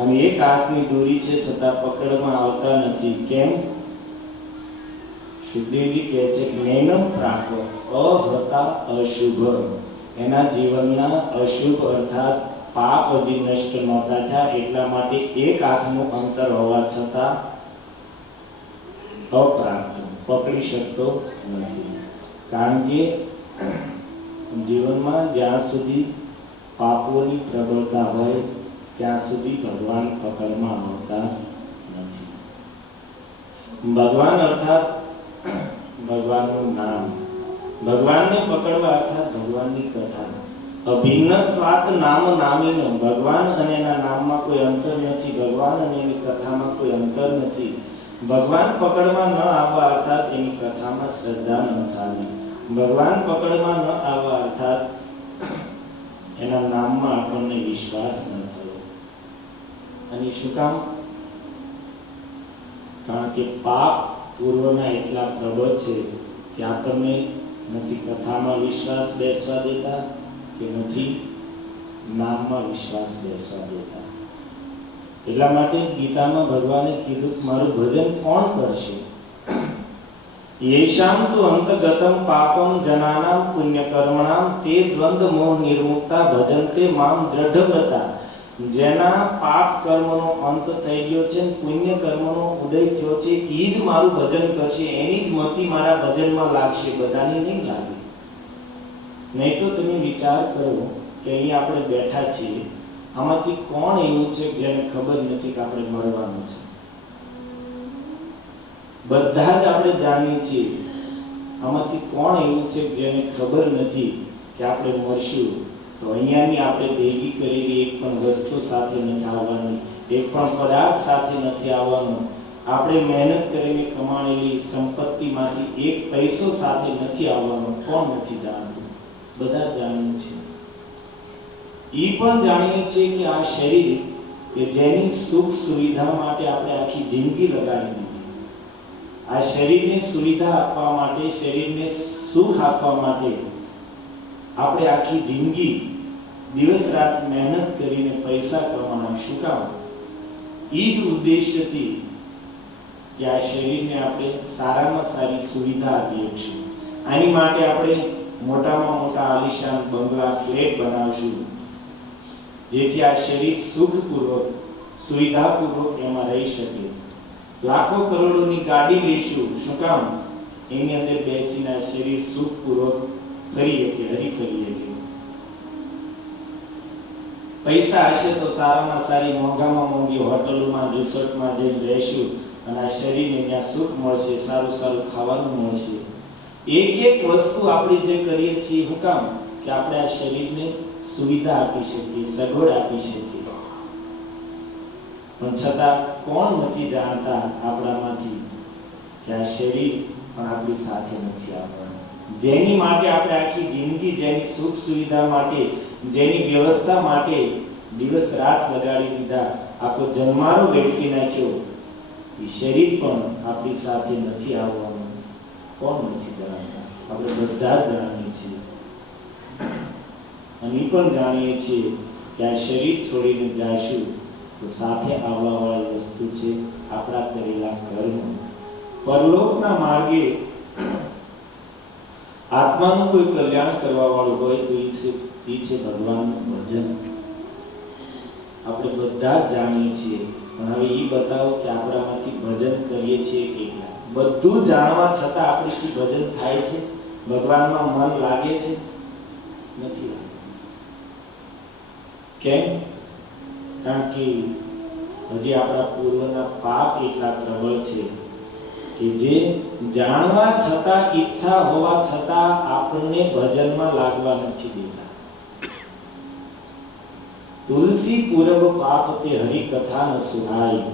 અને એક હાથની દૂરી છે છતાં પકડમાં આવતા નથી. કેમ? સુખદેવજી કહે છે કે નૈનમ પ્રાપ અહતા અશુભ. એના જીવનના અશુભ અર્થાત પાપ હજી નષ્ટ નહોતા થયા, એટલા માટે એક હાથનું અંતર હોવા છતાં અપ્રાપ્ત, પકડી શકતો નથી. કારણ કે જીવનમાં જ્યાં સુધી પાપોની પ્રબળતા હોય ત્યાં સુધી ભગવાન પકડમાં આવતા નથી. ભગવાન અર્થાત ભગવાનનું નામ, ભગવાનને પકડવા અર્થાત ભગવાનની કથા. અભિન્નત્વાત નામ નામીનો. ભગવાન અને એના નામમાં કોઈ અંતર નથી, ભગવાન અને એની કથામાં કોઈ અંતર નથી. ભગવાન પકડમાં ન આવવા અર્થાત એની કથામાં શ્રદ્ધા ન થવી. ભગવાન પકડમાં ન આવવા અર્થાત એના નામમાં આપણને વિશ્વાસ ન થયો. અને શું કામ? કારણ કે પાપ પૂર્વના એટલા પ્રબળ છે કે આપણને નથી કથામાં વિશ્વાસ બેસવા દેતા કે નથી નામમાં વિશ્વાસ બેસવા દેતા. એટલા માટે જ ગીતામાં ભગવાને કીધું મારું ભજન કોણ કરશે? યેષામ તો અંતગતમ પાપમ જનાનામ પુણ્યકર્મણામ તે દ્વંદ મોહ નિર્મુક્તા ભજન્તે મામ દ્રઢવ્રતા. જેના પાપ કર્મનો અંત થઈ ગયો છે, પુણ્ય કર્મનો ઉદય થયો છે, એ જ મારું ભજન કરશે, એની જ મતિ મારા ભજનમાં લાગશે, બધાની નહીં લાગે. નહીં તો તમે વિચાર કરો કે અહીં આપણે બેઠા છીએ, આમાંથી કોણ એવું છે જેને ખબર નથી કે આપણે મળવાનું છે? બધા જ આપણે જાણીએ છીએ. આમાંથી કોણ એવું છે જેને ખબર નથી કે આપણે મળશું? તો અહીંયાની આપણે ભેગી કરેલી એક પણ વસ્તુ સાથે નથી આવવાની, એક પણ પદાર્થ સાથે નથી આવવાનો, આપણે મહેનત કરીને કમાણેલી સંપત્તિમાંથી એક પૈસો સાથે નથી આવવાનો. કોણ નથી જાણતું? બધા જાણીએ છીએ. એ પણ જાણીએ છીએ કે આ શરીર કે જેની સુખ સુવિધા માટે આપણે આખી જિંદગી લગાડી દીધી, આ શરીરને સુવિધા આપવા માટે, શરીરને સુખ આપવા માટે આપણે આખી જિંદગી દિવસ રાત મહેનત કરીને પૈસા કમાવાના. શું કામ? એ જ ઉદ્દેશ્યથી કે આ શરીરને આપણે સારામાં સારી સુવિધા આપીએ છીએ. આની માટે આપણે મોટામાં મોટા આલિશાન બંગલા, ફ્લેટ બનાવશું, જેથી આ શરીર સુખપૂર્વક, સુવિધાપૂર્વક એમાં રહી શકે. લાખો કરોડોની ગાડી લઈશું. શું કામ? એની અંદર બેસીને આ શરીર સુખપૂર્વક ફરી શકે, હરીફરી શકે. પૈસા હશે તો સારામાં સારી, મોંઘામાં મોંઘી હોટલોમાં, રિસોર્ટમાં જઈને રહેશું અને આ શરીરને ત્યાં સુખ મળશે, સારું સારું ખાવાનું મળશે. એક એક વસ્તુ આપણે જે કરીએ છીએ, શું કામ? કે આપણે આ શરીરને સુવિધા આપી શકીએ, સગવડ આપી શકીએ. પણ છતાં કોણ નથી જાણતા આપણામાંથી કે આ શરીર પણ આપણી સાથે નથી આવવાનું. જેની માટે આપણે આખી જિંદગી, જેની સુખ સુવિધા માટે, જેની વ્યવસ્થા માટે દિવસ રાત લગાડી દીધા, આખો જન્મારો વેડફી નાખ્યો, એ શરીર પણ આપણી સાથે નથી આવવાનું. કોણ નથી જાણતા? આપણે બધા જ જાણીએ છીએ. અને એ પણ જાણીએ છીએ કે આ શરીર છોડીને જઈશું તો સાથે આવવાવાળી વસ્તુ છે આપણા કરેલા કર્મ. પરલોકના માર્ગે આત્માનું કોઈ કલ્યાણ કરવા વાળું હોય તો એ છે ભગવાનનું ભજન. આપણે બધા જ જાણીએ છીએ, પણ હવે એ બતાવો કે આપણામાંથી ભજન કરીએ છીએ કેટલા? બધું જાણવા છતાં આપણીથી ભજન થાય છે? ભગવાનમાં મન લાગે છે? નથી લાગતું. કેમ? કારણ કે હજી આપણા પૂર્વના પાપ એટલા પ્રબળ છે કે જે જાણવા છતાં, ઈચ્છા હોવા છતાં આપણને ભજનમાં લાગવા નથી દેતા. તુલસી પૂરબ પાપ તે હરિ કથા ન સુહાય.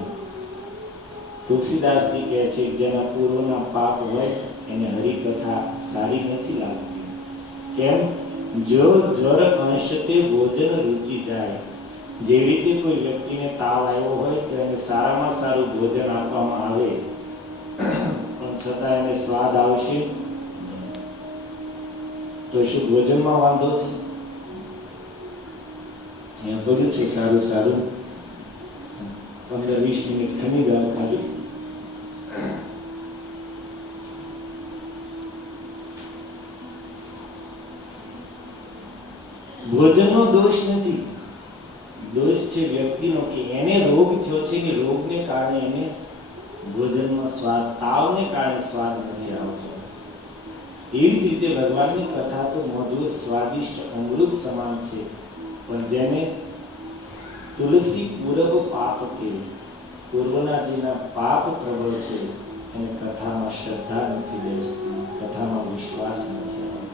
તુલસીદાસજી કહે છે જેના પૂર્વના પાપ હોય એને હરિ કથા સારી નથી લાગતી. કેમ? જો જર અંશતે ભોજન રુચિ જાય. જેવી રીતે કોઈ વ્યક્તિને તાવ આવ્યો હોય તો એને સારામાં સારું ભોજન આપવામાં આવે, પણ છતાં એને સ્વાદ આવશે તો શું ભોજનમાં વાંધો છે? અહીંયા બધું છે સારું સારું, 15-20 મિનિટ ખમી જાવ ખાલી. ભોજનનો દોષ નથી, દોષ છે વ્યક્તિનો કે એને રોગ થયો છે કે રોગને કારણે એને ભોજનમાં સ્વાદ, તાવને કારણે સ્વાદ નથી આવતો. એવી જ રીતે ભગવાનની કથા તો મધુર, સ્વાદિષ્ટ, અમૃત સમાન છે, પણ જેને તુલસી પૂરબ પાપ કે પૂર્વના જેના પાપ પ્રબળ છે એને કથામાં શ્રદ્ધા નથી બેસતી, કથામાં વિશ્વાસ નથી આવતો.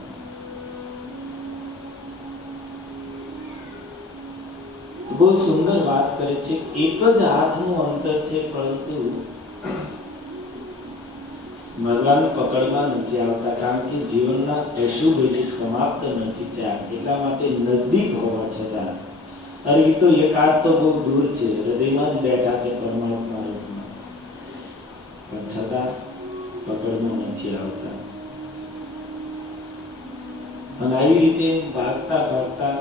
બહુ સુંદર વાત કરે છે. એક જ હાથનું અંતર છે, પરંતુ ભગવાન પકડમાં નથી આવતા, કારણ કે જીવનના અશુભ જે સમાપ્ત નથી થયા, એટલા માટે નજીક હોવા છતાં, અરે એ તો એકાદ તો બહુ દૂર છે, હૃદયમાં જ બેઠા છે પરમાત્મા રૂપમાં, પણ છતાં પકડમાં નથી આવતા. અને આવી રીતે ભાગતા ભાગતા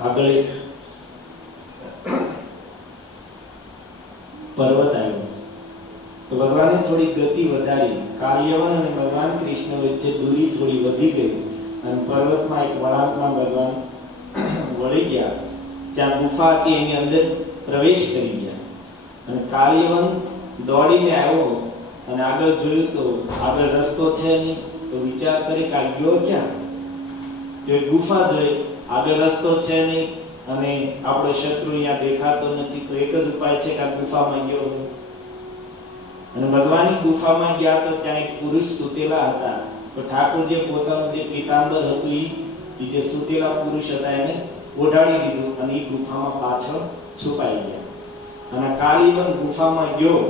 આગળ એક પર્વત આવ્યો તો ભગવાને થોડી ગતિ વધારી. કાર્યવન અને ભગવાન કૃષ્ણ વચ્ચે દૂરી થોડી વધી ગઈ અને પર્વતમાં એક વળાંકમાં ભગવાન વળી ગયા. ત્યાં ગુફા હતી, એની અંદર પ્રવેશ કરી ગયા અને કાર્યવન દોડીને આવ્યો અને આગળ જોયું તો આગળ રસ્તો છે નહીં, તો વિચાર કરે કે આ ગયો ક્યાં? જો ગુફા જોઈ, આગળ રસ્તો છે નહીં અને આપણો શત્રુ અહીંયા દેખાતો નથી, તો એક જ ઉપાય છે કે આ ગુફામાં ગયો. અને ભગવાનની ગુફામાં ગયા તો ત્યાં એક પુરુષ સૂતેલા હતા. તો ઠાકોરજી પોતાનું જે પીતાંબર હતું એ જે સૂતેલા પુરુષ હતા એને ઓઢાડી દીધું અને એ ગુફામાં પાછળ છુપાઈ ગયા. અને કાલીબન ગુફામાં ગયો,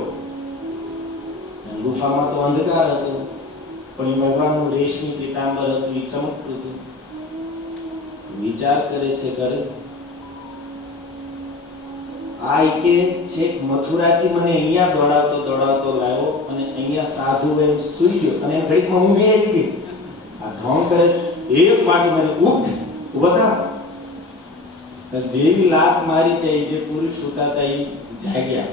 ગુફામાં તો અંધકાર હતો, પણ એ ભગવાનનું રેશમી પીતાંબર હતું, એ ચમકતું હતું. વિચાર કરે છે કરે આ કે છેક મથુરાથી મને અહીંયા દોડાવતો દોડાવતો લાવ્યો અને અહીંયા સાધુ એમ સૂઈ ગયો અને એમ ઘડીકમાં ઊંઘે આવી ગઈ. આ ઢોંગ કરે એક પાટી મને ઉઠ ઉભા જેવી લાત મારી તે જે પુરુષ સુતા હતા એ જાગ્યા,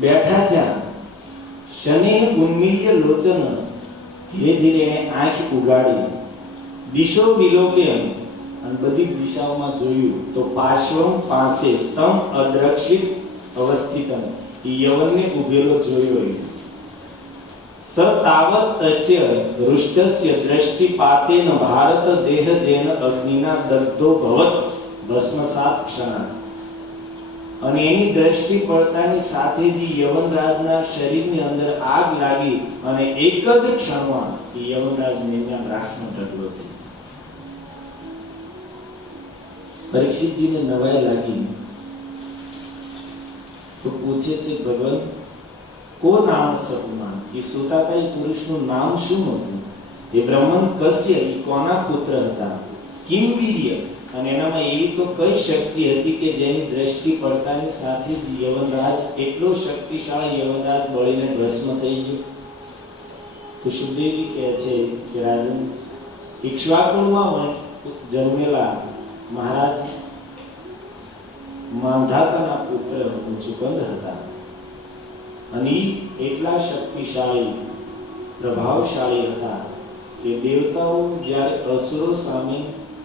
બેઠા થયા. શને ઉન્મીલ્ય લોચન, ધીરે ધીરે આંખ ઉગાડી, દિશો વિલોક્ય, અને બધી દિશાઓમાં જોયું તો પાર્શ્વમ પાસે તમ અદ્રક્ષિત અવસ્થિતમ, એ યવનને ઉભેલો જોયો. સ તાવત તસ્ય રુષ્ટસ્ય દ્રષ્ટિપાતેન ભારત દેહ જેન અગ્નિના દગ્ધો ભવત ભસ્મસાત ક્ષણા. અને એની દ્રષ્ટિ પડતાની સાથે જ યવનરાજના શરીરની અંદર આગ લાગી અને એક જ ક્ષણમાં યવનરાજને રાખનો ઢગલો થઈ. પરીક્ષિતજીને નવાઈ લાગી તો પૂછે છે, ભગવાન કો નામ સપના, એ સુતાતા પુરુષનું નામ શું હતું? એ બ્રહ્મન કશ્ય, એ કોના પુત્ર હતા? કિમ વીર્ય, અને એનામાં એવી તો કઈ શક્તિ હતી કે જેની દ્રષ્ટિ પડતાની સાથે જ યવનરાજ, એટલો શક્તિશાળી યવનરાજ બળીને ભસ્મ થઈ ગયો. તો સુખદેવજી કહે છે કે રાજન, ઇક્ષ્વાકુળમાં જન્મેલા મહારાજ માંધાતાના પુત્ર મુચુકંદ હતા. અને એટલા શક્તિશાળી પ્રભાવશાળી હતા કે દેવતાઓ જ્યારે અસુરો સામે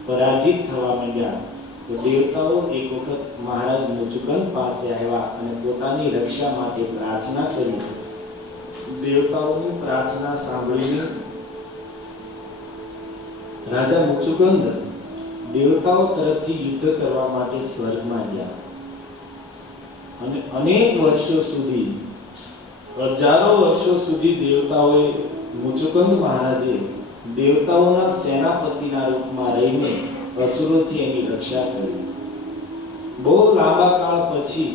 પરાજિત થવા માંડ્યા તો દેવતાઓ એક વખત મહારાજ મુચુકંદ પાસે આવ્યા અને પોતાની રક્ષા માટે પ્રાર્થના કરી. દેવતાઓની પ્રાર્થના સાંભળીને રાજા મુચુકંદ દેવતાઓ તરફથી યુદ્ધ કરવા માટે સ્વર્ગમાં ગયા. અને અનેક વર્ષો સુધી, હજારો વર્ષો સુધી દેવતાઓએ, મુચુકંદ મહારાજે દેવતાઓના સેનાપતિના રૂપમાં રહીને અસુરોથી એની રક્ષા કરી. બહુ લાંબા કાળ પછી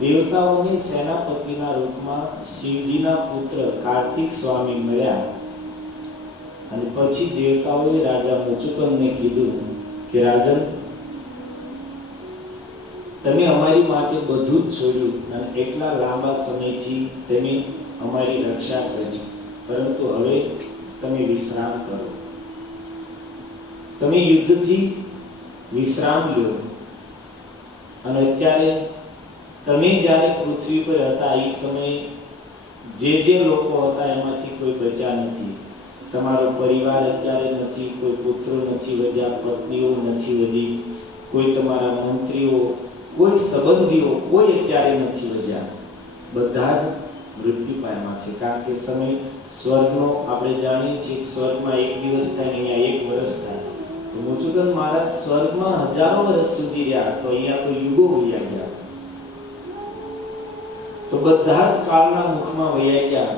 દેવતાઓની સેનાપતિના રૂપમાં શિવજીના પુત્ર કાર્તિક સ્વામી મળ્યા. અને પછી દેવતાઓએ રાજા મુચુકંદને કીધું કે રાજન, તમે અમારી માટે બધું જ છોડ્યું અને એટલા લાંબા સમયથી તમે અમારી રક્ષા કરી, પરંતુ હવે તમે વિશ્રામ કરો. તમે યુદ્ધથી વિશ્રામ લો. અને અત્યારે તમે જ્યારે પૃથ્વી પર હતા એ સમયે જે લોકો હતા એમાંથી કોઈ બચ્યા નથી. તમારો પરિવાર અત્યારે નથી, કોઈ પુત્રો નથી વધ્યા, પત્નીઓ નથી વધી, કોઈ તમારા મંત્રીઓ, કોઈ સંબંધીઓ, કોઈ અત્યારે નથી વધ્યા. બધા જ મૃત્યુ પામ્યા છે. કારણ કે સમય સ્વર્ગનો આપણે જાણીએ છીએ, સ્વર્ગમાં એક દિવસ થાય, અહીંયા એક વર્ષ થાય. તો મુચુકંદ મહારાજ સ્વર્ગમાં હજારો વર્ષ સુધી રહ્યા, તો અહીંયા તો યુગો વહ્યા ગયા. તો બધા જ કાળના મુખમાં વહ્યા ગયા.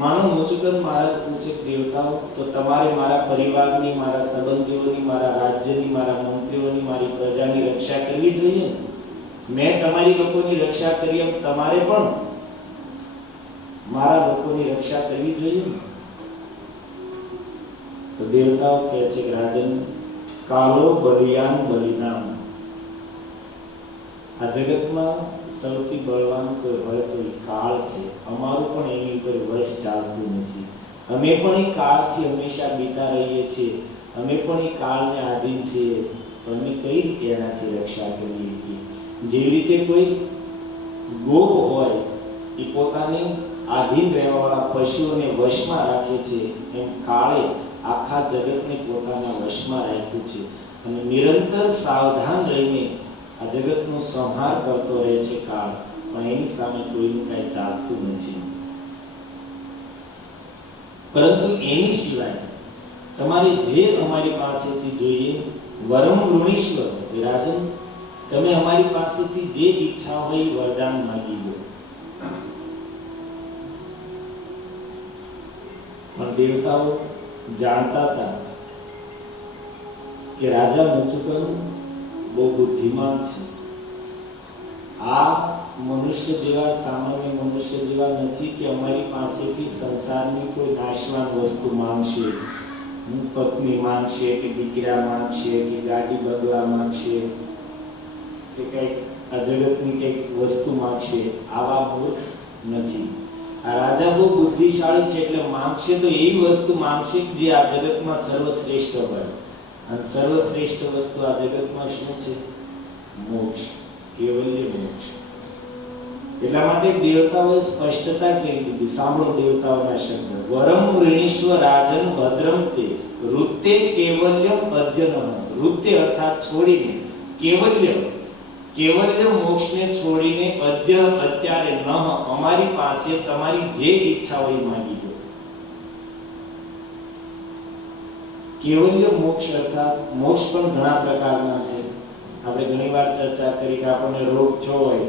માનો મુચુકંદ મહારાજ પૂછે, દેવતાઓ, તો તમારે મારા પરિવારની, મારા સંબંધીઓની, મારા રાજ્યની, મારા મંત્રીઓની, મારી પ્રજાની રક્ષા કરવી જોઈએ. મેં તમારી લોકોની રક્ષા કરી એમ તમારે પણ મારા લોકોની રક્ષા કરવી જોઈએ. તો દેવતાઓ કહે છે કે રાજન, કાલો બલિયાન બલિનામ, આ જગતમાં સૌથી બળવાન કોઈ હોય તો એ કાળ છે. અમારું પણ એની ઉપર વશ ચાલતું નથી. અમે પણ એ કાળથી હંમેશા બીતા રહીએ છીએ. અમે પણ એ કાળને આધીન છીએ. તો અમે કઈ રીતે એનાથી રક્ષા કરીએ છીએ? જેવી રીતે કોઈ ગોપ હોય એ પોતાને આધીન રહેવાવાળા પશુઓને વશમાં રાખે છે, એમ કાળે આખા જગતને પોતાના વશમાં રાખ્યું છે. અને નિરંતર સાવધાન રહીને આ જગતનો સંહાર કરતો રહે છે કાળ, પણ એની સામે કોઈનું કાંઈ ચાલતું નથી. પરંતુ એની સિવાય તમારે જે અમારી પાસેથી જોઈએ, વરમ વૃણીશ્વર, રાજન, તમે અમારી પાસેથી જે ઈચ્છા હોય વરદાન માંગી લો. પણ દેવતાઓ જાણતા હતા કે રાજા મુચુકંદ બહુ બુદ્ધિમાન છે. આ મનુષ્ય જેવા, સામાન્ય મનુષ્ય જેવા નથી કે અમારી પાસેથી સંસારની કોઈ નાશવાન વસ્તુ માંગશે. પત્ની માંગશે, કે દીકરા માંગશે, કે ગાડી બંગલા માંગશે, કે કઈક આ જગતની કઈક વસ્તુ માંગશે. આવા મૂર્ખ નથી. આ રાજા બહુ બુદ્ધિશાળી છે, એટલે માંગશે તો એવી વસ્તુ માંગશે જે આ જગતમાં સર્વશ્રેષ્ઠ હોય. અને સર્વશ્રેષ્ઠ વસ્તુ આ જગતમાં શું છે? મોક્ષ, કેવલ્ય મોક્ષ. એટલા માટે દેવતાઓએ સ્પષ્ટતા કરી દીધી. સાંભળો દેવતાઓના શબ્દ. વરમ વૃણીશ્વ રાજન ભદ્રમ તે ઋતે કેવલ્યમ અદ્યનઃ. ઋતે અર્થાત છોડીને, કેવલ્ય મોક્ષને છોડીને અદ્ય અત્યારે નહ અમારી પાસે તમારી જે ઈચ્છા હોય માંગી લો. કેવલ્ય મોક્ષ અર્થાત મોક્ષ પણ ઘણા પ્રકારના છે. આપણે ઘણીવાર ચર્ચા કરી કે આપણને રોગ થયો હોય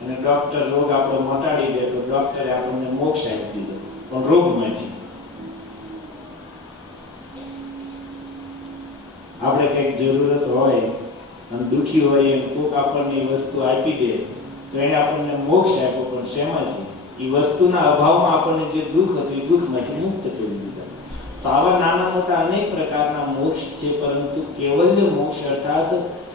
અને ડોક્ટર રોગ આપણો મટાડી દે તો ડોક્ટરે આપણને મોક્ષ આપી દીધો, પણ રોગમાંથી. આપણે કંઈક જરૂરત હોય અને દુખી હોય એમ કોક આપણને એ વસ્તુ આપી દે તો એને આપણને મોક્ષ આપ્યો, પણ શેમાંથી? એ વસ્તુના અભાવમાં આપણને જે દુઃખ હતું એ દુઃખમાંથી મુક્ત કરી દીધા. તો આવા નાના મોટા અનેક પ્રકારના મોક્ષ છે, પરંતુ કેવલ્ય મોક્ષ અર્થાત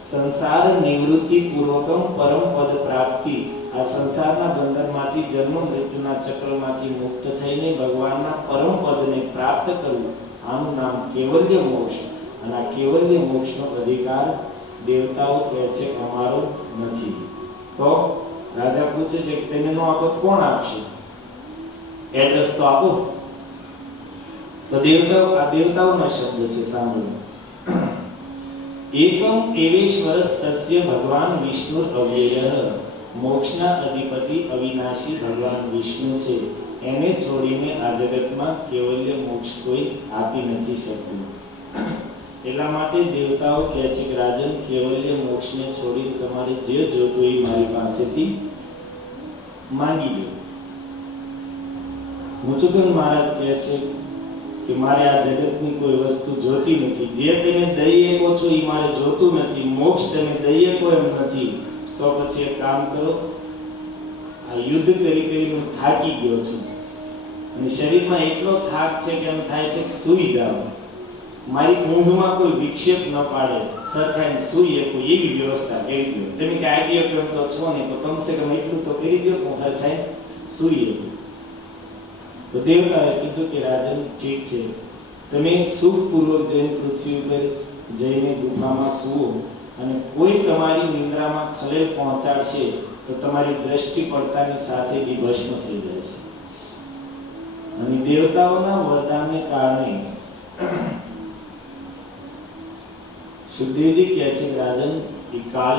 સંસાર નિવૃત્તિ પૂર્વકમ પરમ પદ પ્રાપ્તિ. આ સંસારના બંધનમાંથી, જન્મ મૃત્યુના ચક્રમાંથી મુક્ત થઈને ભગવાનના પરમ પદને પ્રાપ્ત કરવું, આનું નામ કેવલ્ય મોક્ષ. અને આ કેવલ્ય મોક્ષનો અધિકાર દેવતાઓ કહે છે અમારો નથી. તો રાજા પૂછે છે કે તમે નો આપો કોણ આપશે? એડ્રેસ તો આપો. તો દેવતાઓના શબ્દ છે, સાંભળો. એકમ એવેશ્વરસ તસ્ય ભગવાન વિષ્ણુ અવ્યયઃ. મોક્ષના અધિપતિ અવિનાશી ભગવાન વિષ્ણુ છે. એને છોડીને આ જગતમાં કેવલ્ય મોક્ષ કોઈ આપી નથી શકતું. એટલા માટે દેવતાઓ કહે છે કે રાજન, કેવલ્ય મોક્ષને છોડી તમારે જે જોતું એ મારી પાસેથી માંગી લો. મુચુકુંદ મહારાજ કહે છે કે મારે આ જગતની કોઈ વસ્તુ જોતી નથી. જે તમે દઈ શકો છો એ મારે જોતું નથી. મોક્ષ તમે દઈ શકો એમ નથી. તો પછી એક કામ કરો, આ યુદ્ધ કરી કરીને થાકી ગયો છું અને શરીરમાં એટલો થાક છે કે એમ થાય છે કે સૂઈ જાવ. મારી ઊંઘમાં કોઈ વિક્ષેપ ન પાડે, સરખાઈને સૂઈ કોઈ એવી વ્યવસ્થા કરી દો. તમે કે આઈડિયા કેમ તો છો નહીં, તો કમસે કમ એટલું તો કરી દો કે હું સરખાઈને સૂઈ શકું. તો દેવતાએ કીધું કે રાજન, ઠીક છે, તમે સુખપૂર્વક જઈને પૃથ્વી ઉપર જઈને ગુફામાં સૂવો અને કોઈ તમારી નિંદ્રામાં ખલેલ પહોંચાડશે તો તમારી દ્રષ્ટિ પડતાની સાથે જ ભસ્મ થઈ જશે. અને દેવતાઓના વરદાનને કારણે સુખદેવજી કહે છે રાજન, એ કાલ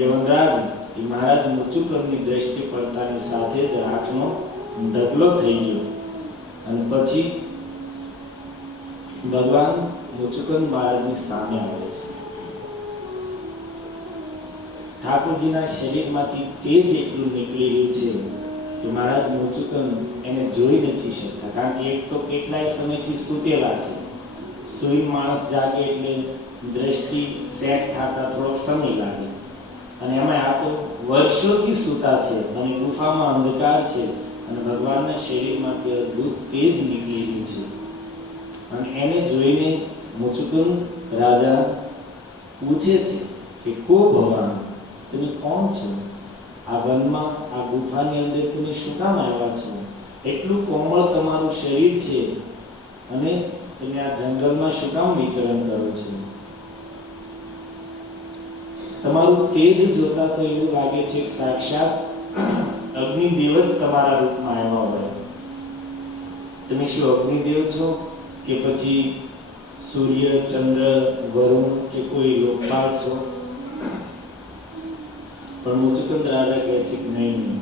યવનરાજ એ મહારાજ મુચુકુંદની દ્રષ્ટિ પડતાની સાથે જ આંખનો ઢગલો થઈ ગયો. અને પછી ભગવાન મુચુકુંદ મહારાજની સામે આવે છે. ઠાકોરજીના શરીરમાંથી તેજ એટલું નીકળી રહ્યું છે કે મહારાજ મુચુકુંદ એને જોઈ નથી શકતા. કારણ કે એક તો કેટલાય સમયથી સૂતેલા છે. સૂઈ માણસ જાગે એટલે દ્રષ્ટિ સેટ થતા થોડો સમય લાગે, અને એમાં આ તો વર્ષોથી સૂતા છે અને ગુફામાં અંધકાર છે અને ભગવાનના શરીરમાંથી અદ્ભુત તેજ નીકળી રહ્યું છે. અને એને જોઈને મુચુકુંદ રાજા પૂછે છે કે કો ભગવાન, તમે કોણ છો? આ વનમાં, આ ગુફાની અંદર તમે શું કામ આવ્યા છો? એટલું કોમળ તમારું શરીર છે અને તમે આ જંગલમાં શું કામ વિચરણ કરો છો? તમારું તેજ જોતા તો એવું લાગે છે કે સાક્ષાત અગ્નિદેવ જ તમારા રૂપમાં આવ્યા હોય. તમે શું અગ્નિદેવ છો કે પછી સૂર્ય, ચંદ્ર, વરુણ કે કોઈ લોકપાલ છો? પણ મુચુકુંદ રાજા કહે છે કે નહીં,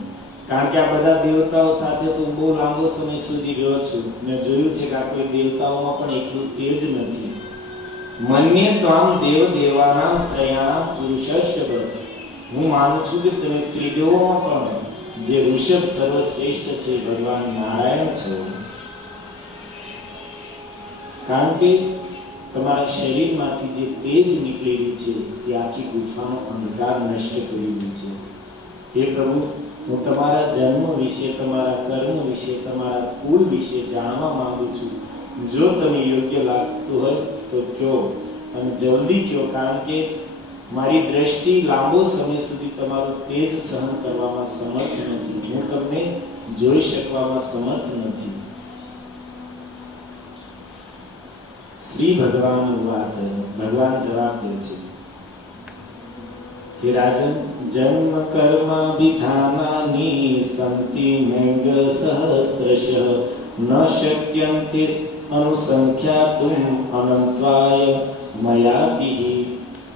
કારણ કે આ બધા દેવતાઓ સાથે તો બહુ લાંબો સમય સુધી રહ્યો છું. મેં જોયું છે કે આ કોઈ દેવતાઓમાં પણ એટલું તેજ નથી. મન્ય ત્વામ દેવ દેવાનામ ત્રયાણામ પુરુષસ્ય. હું માનું છું કે તમે ત્રિદેવોમાં પણ જે ઋષભ સર્વશ્રેષ્ઠ છે ભગવાન નારાયણ છો. કારણ કે તમારા શરીરમાંથી જે તેજ નીકળી રહ્યું છે તે આખી ગુફાનો અંધકાર નષ્ટ કરી રહ્યું છે. હે પ્રભુ, હું તમારા જન્મ વિશે, તમારા કર્મ વિશે, તમારા કુળ વિશે જાણવા માંગુ છું. જો તમે યોગ્ય લાગતું હોય તો કહો, અને જલ્દી કહો, કારણ કે મારી દ્રષ્ટિ લાંબો સમય સુધી તમારું તેજ સહન કરવામાં સમર્થ નથી. હું તમને જોઈ શકવામાં સમર્થ નથી. શ્રી ભગવાન વાચ. ભગવાન જવાબ દે છે हे राजन, जन्म कर्म विधानानि सन्ति मेघ सहस्रशः न शक्यन्ते अनुसंख्यातुम् अनंत्वाय मयाभिः।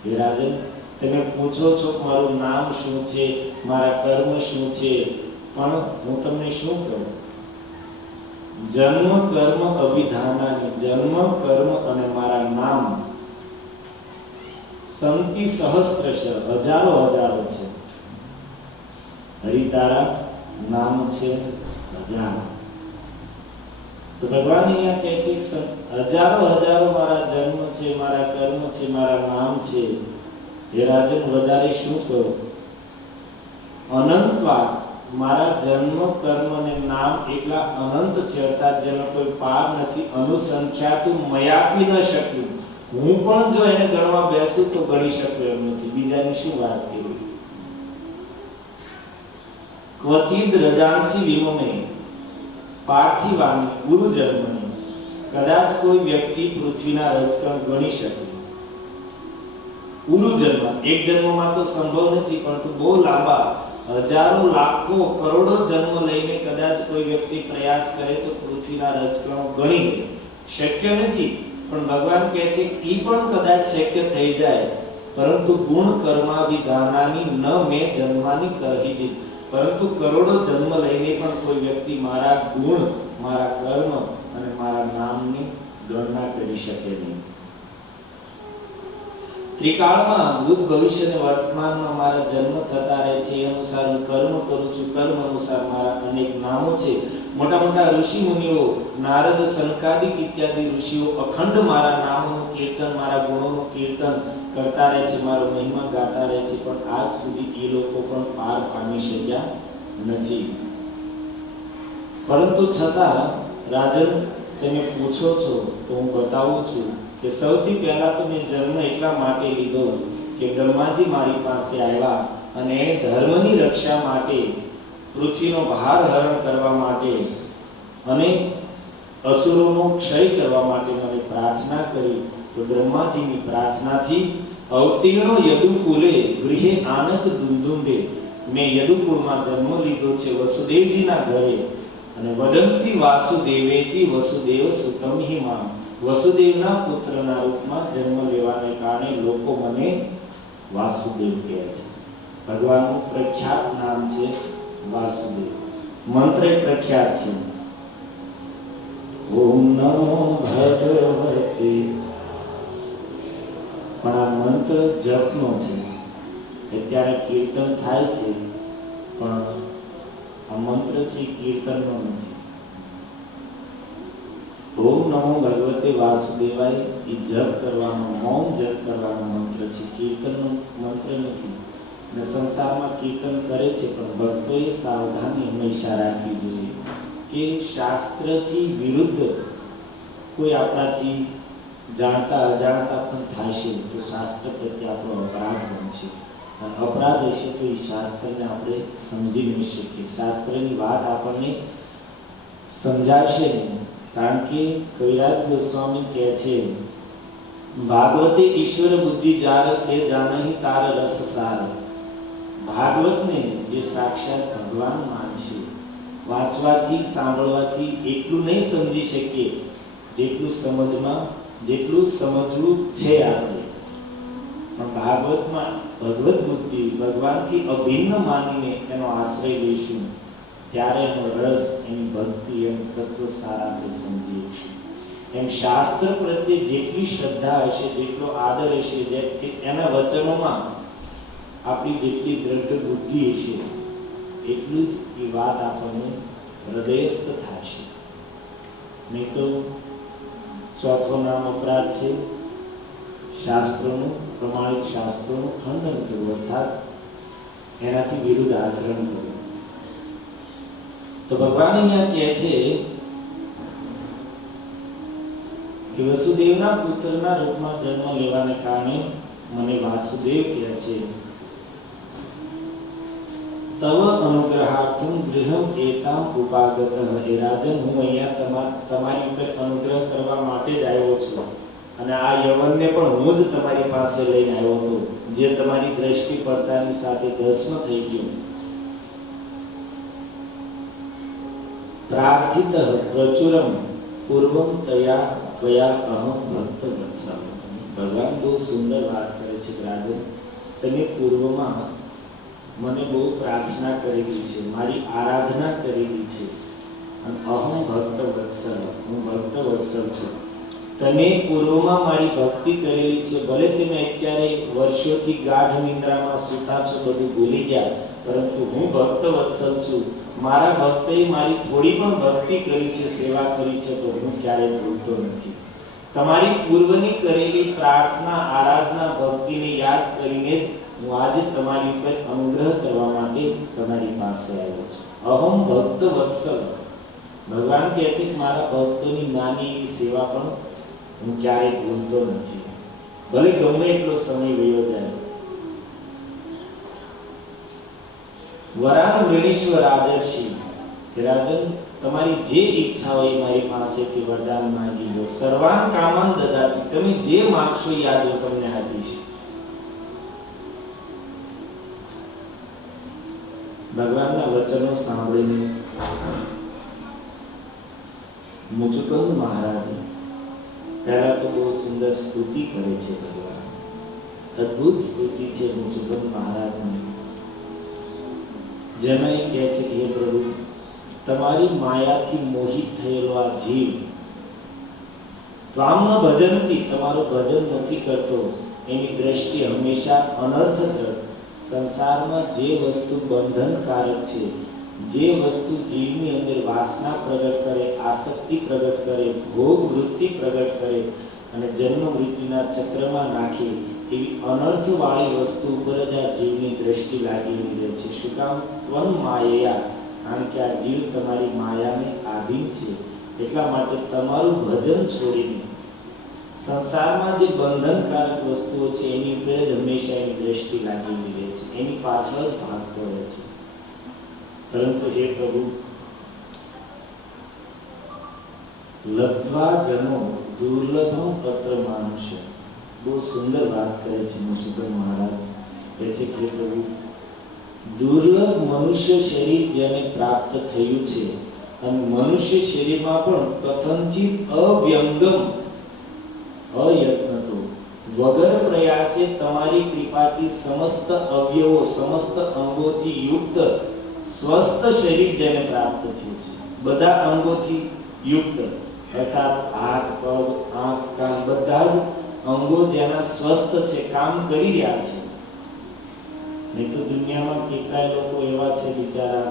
हे राजन, તમે પૂછો છો કે મારું નામ શું છે, મારા કર્મ શું છે, પણ હું તમને શું કહું? જન્મ કર્મ અભિધાનાની, જન્મ કર્મ અને મારા નામ સંતિ સહસ્ત્રશ, હજારો હજારો છે. હરિતારા નામ છે હજારો. તો ભગવાન અહીંયા કહે છે હજારો હજારો મારા જન્મ છે, મારા કર્મ છે, મારા નામ છે. हे राजन, વધારે શું કહું? અનંતવા, મારા જન્મ કર્મ અને નામ એટલા અનંત છે, અર્થાત જેનો કોઈ પાર નથી. અનુસંખ્યાતું મયાપી ન શક્યું, હું પણ જો એને ગણવા બેસું તો ગણી શકું એમ નથી. બીજાની શું વાત કરવી? ક્વચિદ રજાંસી વિમમે પાર્થિવાની ગુરુ જન્મની, કદાચ કોઈ વ્યક્તિ પૃથ્વીના રજકણ ગણી શકે. પૂરું જન્મ, એક જન્મમાં તો સંભવ નથી, પરંતુ બહુ લાંબા હજારો લાખો કરોડો જન્મ લઈને કદાચ કોઈ વ્યક્તિ પ્રયાસ કરે તો પૃથ્વીના રજકણો ગણી લે. શક્ય નથી, પણ ભગવાન કહે છે એ પણ કદાચ શક્ય થઈ જાય, પરંતુ ગુણ કર્મા વિધાનાની ન મેં જન્માની કરહીજી. પરંતુ કરોડો જન્મ લઈને પણ કોઈ વ્યક્તિ મારા ગુણ, મારા કર્મ અને મારા નામની ગણના કરી શકે નહીં. ત્રિકાળમાં ભૂત ભવિષ્ય અને વર્તમાનમાં મારા જન્મ થતા રહે છે, એ અનુસાર હું કર્મ કરું છું. કર્મ અનુસાર મારા અનેક નામો છે. મોટા મોટા ઋષિ મુનિઓ, નારદ, સનકાદિક ઇત્યાદિ ઋષિઓ અખંડ મારા નામોનું કીર્તન, મારા ગુણોનું કીર્તન કરતા રહે છે, મારો મહિમા ગાતા રહે છે, પણ આજ સુધી એ લોકો પણ પાર પામી શક્યા નથી. પરંતુ છતાં રાજન, તમે પૂછો છો તો હું બતાવું છું કે સૌથી પહેલા તો મેં જન્મ એટલા માટે લીધો કે બ્રહ્માજી મારી પાસે આવ્યા અને એણે ધર્મની રક્ષા માટે, પૃથ્વીનો ભાર હરણ કરવા માટે અને અસુરોનો ક્ષય કરવા માટે મને પ્રાર્થના કરી. તો બ્રહ્માજીની પ્રાર્થનાથી અવતીર્ણો યદુકુલે ગૃહે આનંદ દુંદુંબે, મેં યદુકુળમાં જન્મ લીધો છે, વસુદેવજીના ઘરે. અને વદંતી વાસુદેવેતી વસુદેવ સુતમ હિ મામ, વસુદેવના પુત્રના રૂપમાં જન્મ લેવાને કારણે લોકો મને વાસુદેવ કહે છે. ભગવાનનું પ્રખ્યાત નામ છે વાસુદેવ. મંત્ર પ્રખ્યાત છે, ઓમ નમો ભગવતે. પણ આ મંત્ર જપનો છે. અત્યારે કીર્તન થાય છે, પણ આ મંત્ર છે કીર્તનનો નથી. ઓમ નમો ભગવતે વાસુદેવાય એ જપ કરવાનો, મૌન જપ કરવાનો મંત્ર છે, કીર્તનનો મંત્ર નથી. અને સંસારમાં કીર્તન કરે છે, પણ ભક્તોએ સાવધાની હંમેશા રાખવી જોઈએ કે શાસ્ત્રથી વિરુદ્ધ કોઈ આપણાથી જાણતા અજાણતા પણ થશે તો શાસ્ત્ર પ્રત્યે આપણો અપરાધ બનશે. અને અપરાધ હશે તો એ શાસ્ત્રને આપણે સમજી નહીં શકીએ, શાસ્ત્રની વાત આપણને સમજાશે નહીં. કારણ કે કવિરાજ ગોસ્વામી કહે છે, ભાગવતે ઈશ્વર બુદ્ધિ જાર સે જાનહી તાર રસ સાર. ભાગવતને જે સાક્ષાત ભગવાન માનશે, વાંચવાથી સાંભળવાથી એટલું નહીં સમજી શકીએ જેટલું સમજવું છે આપણે. પણ ભાગવતમાં ભગવત બુદ્ધિ, ભગવાનથી અભિન્ન માનીને એનો આશ્રય લઈશું ત્યારે એનો રસ, એની ભક્તિ, એનું તત્વ સારા આપણે સમજીએ છીએ. એમ શાસ્ત્ર પ્રત્યે જેટલી શ્રદ્ધા હશે, જેટલો આદર હશે, એના વચનોમાં આપણી જેટલી દ્રઢ બુદ્ધિ હશે, એટલું જ એ વાત આપણને હૃદયસ્થ થશે. નહીં તો ચોથો નામ અપરાધ છે શાસ્ત્રોનું, પ્રમાણિત શાસ્ત્રોનું ખંડન કરવું, અર્થાત એનાથી વિરુદ્ધ આચરણ કરવું. તો ભગવાન અહીંયા કહે છે કે વસુદેવના પુત્રના રૂપમાં જન્મ લેવાને કારણે મને વાસુદેવ કહે છે. તવ અનુગ્રહાર્થમ ગૃહમ એતામ ઉપાગતઃ. હે રાજન, હું અહીંયા તમારી ઉપર અનુગ્રહ કરવા માટે જ આવ્યો છું. અને આ યવનને પણ હું જ તમારી પાસે લઈને આવ્યો હતો, જે તમારી દ્રષ્ટિ પડતાની સાથે ભસ્મ થઈ ગયો. પ્રાર્થિત પ્રચુરમ પૂર્વમ તયા ત્વયા અહમ ભક્ત વત્સલ. ભગવાન બહુ સુંદર વાત કરે છે, રાજન તમે પૂર્વમાં મને બહુ પ્રાર્થના કરેલી છે, મારી આરાધના કરેલી છે, અને અહમ ભક્ત વત્સલ, હું ભક્ત વત્સલ છું. તમે પૂર્વમાં મારી ભક્તિ કરેલી છે, ભલે તમે અત્યારે વર્ષોથી ગાઢ નિંદ્રામાં સૂતા છો, બધું ભૂલી ગયા, પરંતુ હું ભક્ત વત્સલ છું. મારા ભક્તએ મારી થોડી પણ ભક્તિ કરી છે, સેવા કરી છે, તો હું ક્યારેય ભૂલતો નથી. તમારી પૂર્વની કરેલી પ્રાર્થના, આરાધના, ભક્તિને યાદ કરીને જ હું આજે તમારી ઉપર અનુગ્રહ કરવા માટે તમારી પાસે આવ્યો છું. અહમ ભક્ત વત્સલ. ભગવાન કહે છે કે મારા ભક્તોની નાની એવી સેવા પણ હું ક્યારેય ભૂલતો નથી, ભલે ગમે એટલો સમય વયો જાય. વરાન મૃણીશ્વર રાજર્ષિ. રાજન તમારી જે ઈચ્છા હોય મારી પાસેથી વરદાન માંગી લો. સર્વાન કામન દદાતિ. તમે જે માંગશો એ આજે તમને આપીશ. ભગવાનના વચનો સાંભળીને મુચુકુંદ મહારાજ પહેલા તો બહુ સુંદર સ્તુતિ કરે છે. ભગવાન અદ્ભુત સ્તુતિ છે મુચુકુંદ મહારાજની, જેમાં એ કહે છે કે હે પ્રભુ, તમારી માયાથી મોહિત થયેલો આ જીવ ત્વામના ભજનથી, તમારું ભજન નથી કરતો, એની દ્રષ્ટિ હંમેશા અનર્થપ્રદ. સંસારમાં જે વસ્તુ બંધનકારક છે, જે વસ્તુ જીવની અંદર વાસના પ્રગટ કરે, આસક્તિ પ્રગટ કરે, ભોગ વૃત્તિ પ્રગટ કરે અને જન્મ મૃત્યુના ચક્રમાં નાખે, એવી અનર્થવાળી વસ્તુ ઉપર જ આ જીવની દ્રષ્ટિ લાગેલી રહે છે. શું કામ? ત્વન માયા. કારણ કે આ જીવ તમારી માયાને આધીન છે. એટલા માટે તમારું ભજન છોડીને સંસારમાં જે બંધનકારક વસ્તુઓ છે એની ઉપર જ હંમેશા એની દ્રષ્ટિ લાગેલી રહે છે, એની પાછળ જ ભાગતો રહે છે. પરંતુ હે પ્રભુ, લબ્ધ્વા જનો દુર્લભમ પત્ર માનુષ્ય. બહુ સુંદર વાત કરે છે મુચુકુંદ મહારાજ. કહે છે કે પ્રભુ, દુર્લભ મનુષ્ય શરીર જેને પ્રાપ્ત થયું છે, અને મનુષ્ય શરીરમાં પણ કથનચિત અવ્યંગમ અયત્નતો વગર પ્રયાસે તમારી કૃપાથી સમસ્ત અવયવો, સમસ્ત અંગોથી યુક્ત સ્વસ્થ શરીર જેને પ્રાપ્ત થયું છે, બધા અંગોથી યુક્ત, અર્થાત હાથ, પગ, આંખ, કાન, બધા જ અંગો જેના સ્વસ્થ છે, કામ કરી રહ્યા છે. નહીં તો દુનિયામાં કેટલાય લોકો એવા છે બિચારા,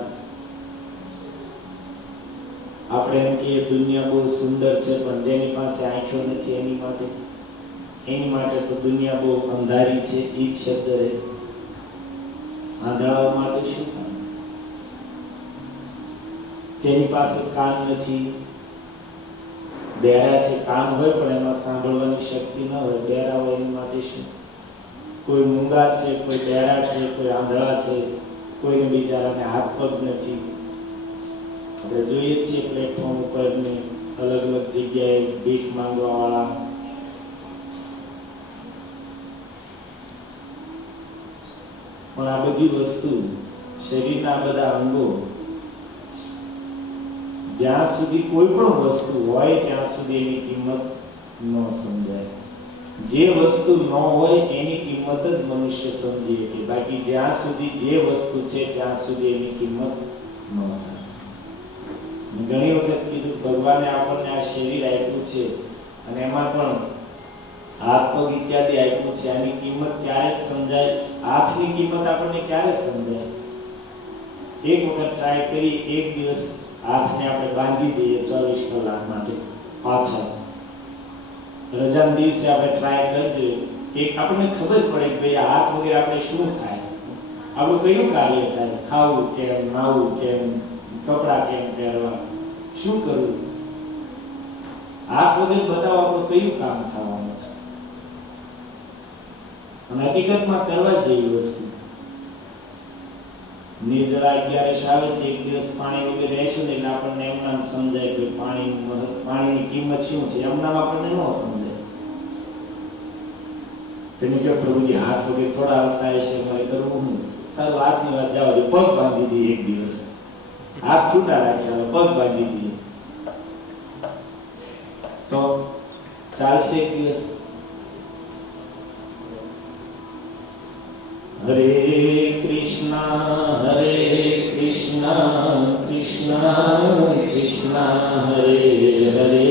આપણે એમ કહીએ દુનિયા બહુ સુંદર છે, પણ જેની પાસે આંખો નથી એની માટે તો દુનિયા બહુ અંધારી છે. એ જ શબ્દ રહે. આંધળાઓ માટે શું કામ? જેની પાસે કાન નથી, બહેરા છે, કાન હોય પણ એમાં સાંભળવાની શક્તિ ન હોય, બહેરા હોય એની માટે શું? કોઈ મૂંગા છે, કોઈ બહેરા છે, કોઈ આંધળા છે, કોઈને બિચારાને હાથ પગ નથી. આપણે જોઈએ છીએ પ્લેટફોર્મ ઉપર ને અલગ અલગ જગ્યાએ ભીખ માંગવા વાળા, પણ આ બધી વસ્તુ, શરીરના બધા અંગો, જ્યાં સુધી કોઈ પણ વસ્તુ હોય ત્યાં સુધી એની કિંમત ન સમજાય. જે વસ્તુ ન હોય એની કિંમત જ મનુષ્ય સમજી શકે. બાકી જ્યાં સુધી જે વસ્તુ છે ત્યાં સુધી એની કિંમત ન થાય. ઘણી વખત કીધું, ભગવાને આપણને આ શરીર આપ્યું છે અને એમાં પણ હાથ પગ ઇત્યાદિ આપ્યું છે, આની કિંમત ત્યારે જ સમજાય. હાથની કિંમત આપણને ક્યારે સમજાય? એક વખત ટ્રાય કરી, એક દિવસ હાથને આપણે બાંધી દઈએ 24 કલાક માટે, પાછળ રજાના દિવસે આપણે ટ્રાય કરજો કે આપણને ખબર પડે કે ભાઈ હાથ વગેરે આપણે શું થાય, આપણું કયું કાર્ય થાય, ખાવું કેમ, નાવું કેમ, કપડાં કેમ પહેરવા, શું કરવું. હાથ વગર બતાવો આપણું કયું કામ થવાનું છે. અને હકીકતમાં કરવા જેવી વસ્તુ. નિર્જળા 11 આવે છે, એક દિવસ પાણી વગર રહેશું ને એટલે આપણને એમ નામ સમજાય કે પાણીની કિંમત શું છે. એમ નામ આપણને ન સમજાય. તમે કહો પ્રભુજી હાથ વગેરે થોડા આવતા હશે, અમારે કરવું નહીં. સારું, હાથની વાત જવા દે, પગ બાંધી દઈએ એક દિવસ. હાથ છૂટા રાખ્યા, પગ બાંધી દઈએ તો ચાલશે એક દિવસ? હરે કૃષ્ણ કૃષ્ણ કૃષ્ણ હરે હરે,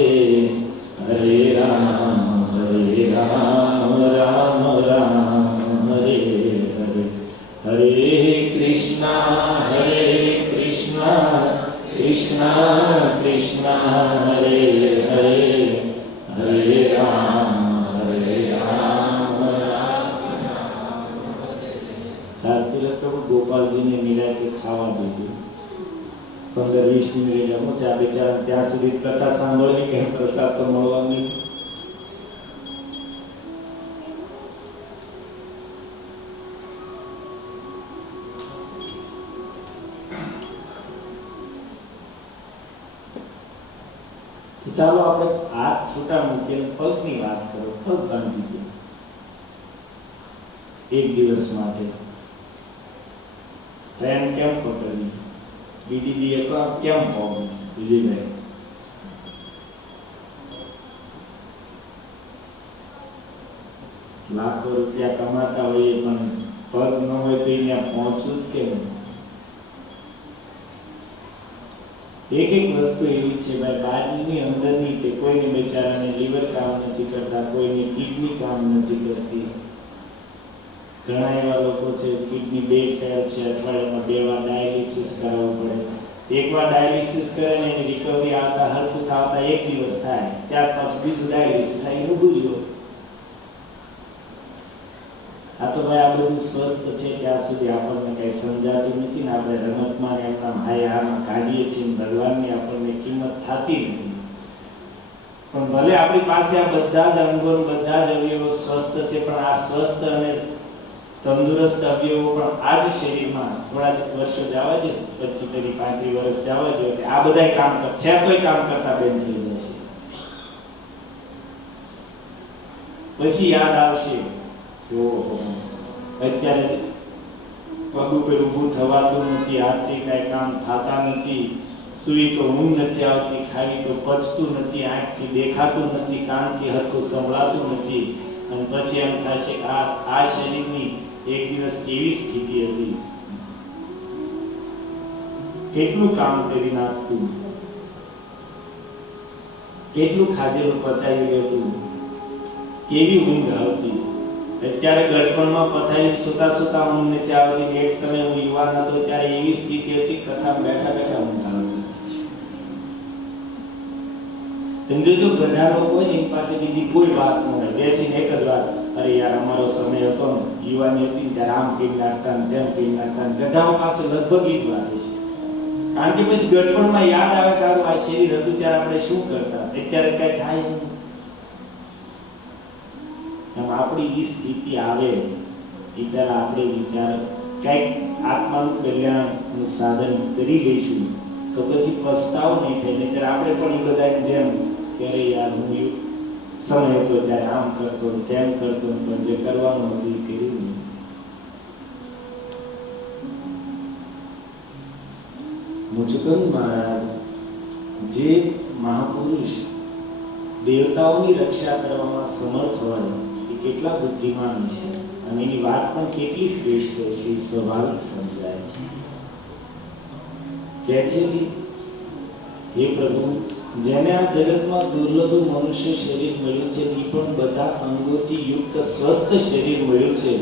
હરે રામ રામ રામ હરે હરે. હરે કૃષ્ણ કૃષ્ણ કૃષ્ણ હરે હરે, હરે રામ ગોપાલજીને નિરાતે ખાવા દીધું. 15-20 મિનિટ રમ્યો ચા બિચારા, ત્યાં સુધી કથા સાંભળવી કે પ્રસાદ તો મળવા નહીં. ચાલો આપણે હાથ છૂટા મૂકીને પગની વાત કરો. પગ બાંધી દો એક દિવસ માટે. ટ્રેન કેમ પકડવી, બીડીડીએ તો આપ કેમ હોવું વિજયભાઈ? લાખો રૂપિયા કમાતા હોઈએ પણ પગ ન હોય તો અહીંયા પહોંચવું જ કેમ? એક એક વસ્તુ એવી છે ભાઈ, બાજુની અંદરની કે કોઈને બેચારાને લીવર કામ નથી કરતા, કોઈને કિડની કામ નથી કરતી. ઘણા એવા લોકો છે કિડની 2 ફેલ છે, અઠવાડિયામાં 2 વાર ડાયાલિસિસ કરાવવું પડે. એકવાર ડાયાલિસિસ કરે ને એની રિકવરી આવતા હરખું થતા 1 દિવસ થાય, ત્યાર પછી બીજું ડાયાલિસિસ આવીને ભૂલ્યો. આ તો ભાઈ આ બધું સ્વસ્થ છે ત્યાં સુધી આપણને કઈ સમજાતું નથી ને આપણે રમતમાં એમના હાયામાં કાઢીએ છીએ, ભગવાનની આપણને કિંમત થતી નથી. પણ ભલે આપણી પાસે આ બધા જ અંગો બધા જ અવયવો સ્વસ્થ છે, પણ આ સ્વસ્થ અને તંદુરસ્ત અવયવો પણ આ જ શરીરમાં થોડા વર્ષો જવા દે, 25-35 વર્ષ જવા દે કે આ બધા કામ છે, કોઈ કામ કરતા બંધ થઈ જશે. પછી યાદ આવશે અત્યારે પગ ઉપર ઊભું થવાતું નથી, હાથથી કાંઈ કામ થતા નથી, સૂઈ તો ઊંઘ નથી આવતી, ખાવી તો પચતું નથી, આંખથી દેખાતું નથી, કાનથી હરખું સંભળાતું નથી. અને પછી એમ થશે કે આ શરીરની એક દિવસ કેવી સ્થિતિ હતી, કેટલું કામ કરી નાખતું, કેટલું ખાધેલું પચાવી લેતું, કેવી ઊંઘ આવતી. અત્યારે ગડપણમાં પથારી સુતા સુતા ઊંઘ નથી આવતી. એક સમય હું યુવાન હતો ત્યારે એવી સ્થિતિ હતી, કથા બેઠા બેઠા ઊંઘ આવતી. સમજો બધા લોકો હોય એની પાસે બીજી કોઈ વાત ન હોય, બેસીને એક જ વાત, અરે યાર અમારો સમય હતો ને, યુવાની હતી ત્યારે આમ કહી નાખતા ને તેમ કહી નાખતા. ગઢાઓ પાસે લગભગ એ જ વાત છે, કારણ કે પછી ગડપણમાં યાદ આવે કે આ શરીર હતું ત્યારે આપણે શું કરતા, અત્યારે કઈ થાય નહીં. આપણી એ સ્થિતિ આવે એ પહેલા આપણે વિચાર કંઈક આત્માનું કલ્યાણનું સાધન કરી લઈશું તો પછી પસ્તાવો નહીં થાય. નહીંતર આપણે પણ એ બધાની જેમ કે અરે યાર હું સમય હતો ત્યારે આમ કરતો તેમ કરતો, પણ જે કરવાનું હતું એ કર્યું નહીં. મુચુકંદ મહારાજ જે મહાપુરુષ દેવતાઓની રક્ષા કરવામાં સમર્થ હોય કેટલા બુદ્ધિમાન છે, અને એની વાત પણ કેટલી શ્રેષ્ઠ છે, સ્વાભાવિક સમજાય છે. કહે છે કે હે પ્રભુ, જેને આ જગતમાં દુર્લભ મનુષ્ય શરીર મળ્યું છે, એ પણ બધા અંગોથી યુક્ત સ્વસ્થ શરીર મળ્યું છે,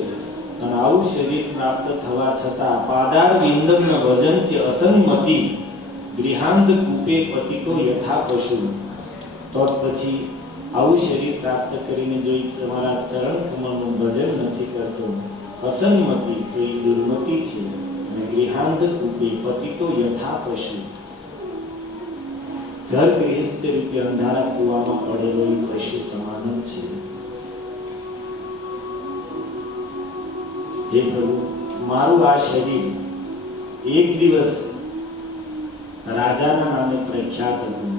અને આવું શરીર પ્રાપ્ત થવા છતાં પાદાર વિંદમ્ન વજંત્ય અસન્મતિ ગૃહાંત કૂપે પતિતો યથા પશુ. તો પછી આવું શરીર પ્રાપ્ત કરીને જો તમારા ચરણ કમળનું ભજન નથી કરતો, અસન્મતિ તો એ દુર્મતિ છે, અને ગૃહાંત કૂપે પતિતો યથા પશુ, ઘર ગૃહસ્થ રૂપે અંધારા કૂવામાં પડેલો એ પશુ સમાન છે. હે પ્રભુ, મારું આ શરીર એક દિવસ રાજાના નામે પ્રખ્યાત હતું.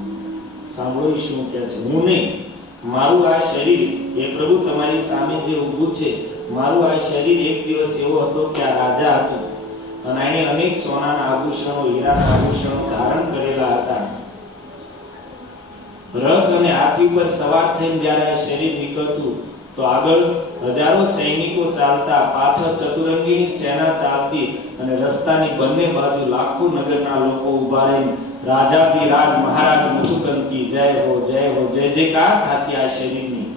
સાંભળો શું કે છે, હું નહીં મારું આ શરીર એ પ્રભુ તમારી સામે જે ઊભું છે, મારું આ શરીર એક દિવસ એવો હતો કે આ રાજા હતો અને એણે અનેક સોનાના આભૂષણો, હીરાના આભૂષણો ધારણ કરેલા હતા. રથ અને હાથી પર સવાર થઈને જ્યારે આ શરીર નીકળતું તો આગળ હજારો સૈનિકો ચાલતા, પાછળ ચતુરંગીની સેના ચાલતી અને રસ્તાની બંને બાજુ લાખો નગરના લોકો ઊભા રહીને રાજાધિરાજ મહારાજ મુચુકંદ કી જય હો, જય હો, જય જયકાર થતી આ શરીરની.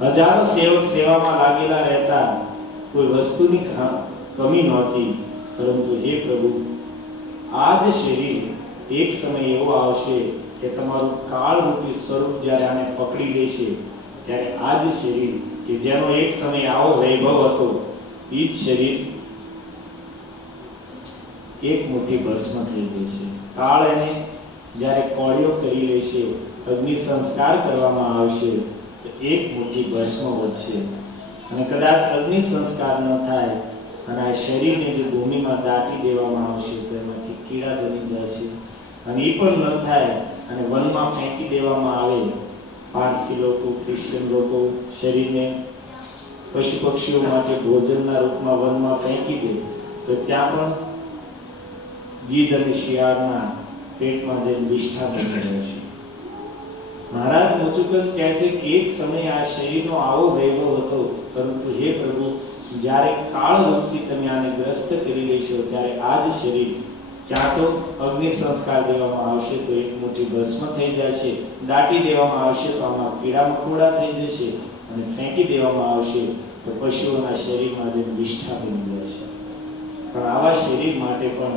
હજારો સેવક સેવામાં લાગેલા રહેતા, કોઈ વસ્તુની કમી નહોતી. પરંતુ હે પ્રભુ, આ જ શરીર એક સમય એવો આવશે કે તમારું કાળરૂપી સ્વરૂપ જ્યારે આને પકડી લેશે, ત્યારે આ જ શરીર કે જેનો એક સમય આવો વૈભવ હતો, એ જ શરીર એક મુઠ્ઠી ભસ્મ થઈ જશે. કાળ એને જ્યારે કોળિયો કરી લેશે, અગ્નિ સંસ્કાર કરવામાં આવશે, તો એક મુઠ્ઠી ભસ્મ વધશે. અને કદાચ અગ્નિ સંસ્કાર ન થાય અને આ શરીરને જો ભૂમિમાં દાટી દેવામાં આવશે તો એમાંથી કીડા બની જશે. અને એ પણ ન થાય અને વનમાં ફેંકી દેવામાં આવે, પારસી લોકો, ક્રિશ્ચિયન લોકો શરીરને પશુ પક્ષીઓ માટે ભોજનના રૂપમાં વનમાં ફેંકી દે, તો ત્યાં પણ ગીધ અને શિયાળના પેટમાં જઈને વિષ્ઠા બની રહેશે. મહારાજ મુચુકંદ કહે છે કે એક સમય આ શરીરનો આવો વૈભવ હતો, પરંતુ હે પ્રભુ, જ્યારે કાળ રૂપથી તમે આને ગ્રસ્ત કરી લેશો, ત્યારે આ જ શરીર ક્યાં તો અગ્નિ સંસ્કાર દેવામાં આવશે તો એક મોટી ભસ્મ થઈ જશે, દાટી દેવામાં આવશે તો આમાં કીડા મકોડા થઈ જશે, અને ફેંકી દેવામાં આવશે તો પશુઓના શરીરમાં જે વિષ્ઠા બની જશે. પણ આવા શરીર માટે પણ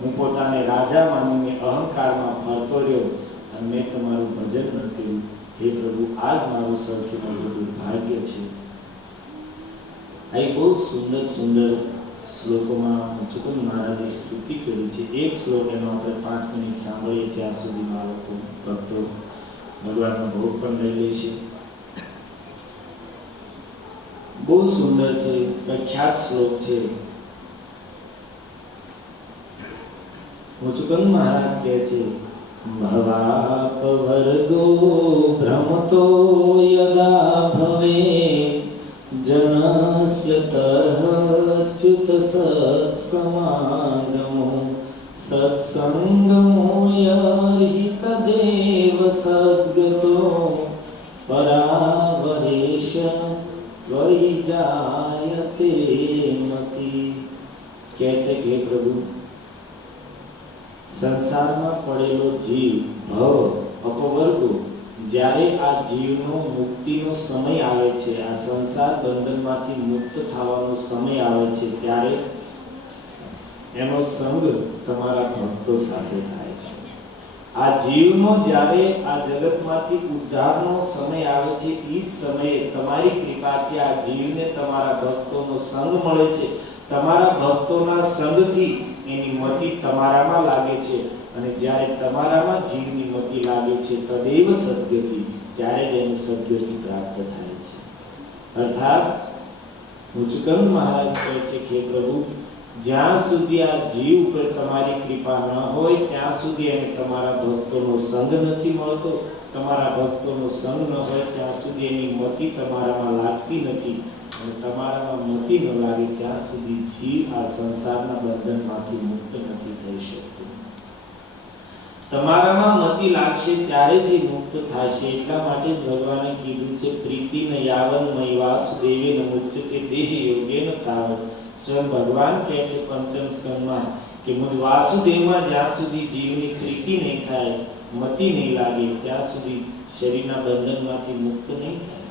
હું પોતાને રાજા માનીને અહંકારમાં ફરતો રહ્યો અને મેં તમારું ભજન ન કર્યું. હે પ્રભુ, આ જ મારું સૌથી મોટું દુર્ભાગ્ય છે. આ બહુ સુંદર સુંદર શ્લોકોમાં મુચુકંદ મહારાજે સ્તુતિ કરી છે. એક શ્લોક એનો આપણે 5 મિનિટ સાંભળીએ ત્યાં સુધી બાળકો ભક્તો ભગવાનનો ભોગ પણ લઈ લેશે. બહુ સુંદર છે, પ્રખ્યાત શ્લોક છે. મુચુકંદ મહારાજ કહે છે, ભવાપ વર્ગો ભ્રમતો યદા ભવે જનસ્ય તરચ્યુત સત્સમાગમો સત્સંગમો યર્હિ તદેવ સદ્ગતો પરાવરેશ ત્વયિ જાયતે મતિ. કહે છે કે પ્રભુ, સંસારમાં પડેલો જીવ ભવ અપવર્ગો જ્યારે આ જીવનો મુક્તિનો સમય આવે છે, આ સંસાર બંધનમાંથી મુક્ત થવાનો સમય આવે છે, ત્યારે એનો સંગ તમારા ભક્તો સાથે થાય છે. આ જીવનો જ્યારે આ જગતમાંથી ઉદ્ધારનો સમય આવે છે, એ જ સમયે તમારી કૃપાથી આ જીવને તમારા ભક્તોનો સંગ મળે છે. તમારા ભક્તોના સંગથી એની મતિ તમારામાં લાગે છે, અને જ્યારે તમારામાં જીવની મતિ લાગે છે તદેવ સદ્ગતિ, ત્યારે જ એને સદ્ગતિ પ્રાપ્ત થાય છે. અર્થાત મુચુકંદ મહારાજ કહે છે કે પ્રભુ, જ્યાં સુધી આ જીવ ઉપર તમારી કૃપા ન હોય ત્યાં સુધી એને તમારા ભક્તોનો સંગ નથી મળતો. તમારા ભક્તોનો સંગ ન હોય ત્યાં સુધી એની મતિ તમારામાં લાગતી નથી, અને તમારામાં મતિ ન લાગે ત્યાં સુધી જીવ આ સંસારના બંધનમાંથી મુક્ત નથી થઈ શકતો. તમારામાં મતિ લાગશે ત્યારે જ મુક્ત થશે. એટલા માટે જ ભગવાને કીધું છે, પ્રીતિન યાવન મય વાસુદેવેન મુચ્યતે દેહ યોગેન તાવત. સ્વયં ભગવાન કહે છે પંચમ સ્કંદમાં કે મુજ વાસુદેવમાં જ્યાં સુધી જીવની પ્રીતિ નહીં થાય, મતિ નહીં લાગે, ત્યાં સુધી શરીરના બંધનમાંથી મુક્ત નહીં થાય.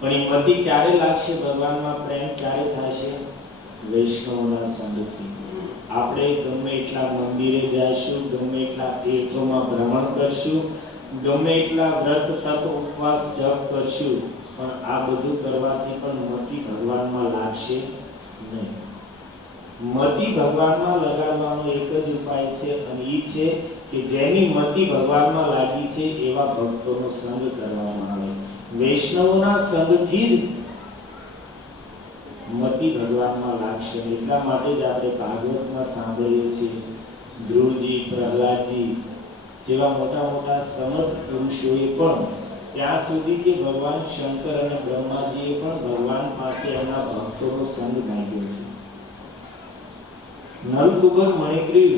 પણ એ મતિ ક્યારે લાગશે, ભગવાનમાં પ્રેમ ક્યારે થશે? વૈષ્ણવના સંગથી. આપણે ગમે એટલા મંદિરે જઈશું, ગમે એટલા તીર્થોમાં ભ્રમણ કરશું, ગમે એટલા વ્રત તપ ઉપવાસ જપ કરશું, પણ આ બધું કરવાથી પણ મતિ ભગવાનમાં લાગશે નહીં. મતિ ભગવાનમાં લગાડવાનો એક જ ઉપાય છે, અને એ છે કે જેની મતિ ભગવાનમાં લાગી છે એવા ભક્તોનો સંગ કરવામાં આવે. વૈષ્ણવના સંગથી જ મતિ ભગવાનમાં લાગશે. એટલા માટે જ આપણે ભાગવતમાં સાંભળીએ છીએ, ધ્રુવજી, પ્રહલાદજી જેવા મોટા મોટા સમર્થ પુરુષોએ પણ ત્યાં સુધી કે ભગવાન શંકર અને બ્રહ્માજીએ પણ ભગવાન પાસે એમના ભક્તોનો સંગ માંગ્યો છે. નલકુબર મણિગ્રીવ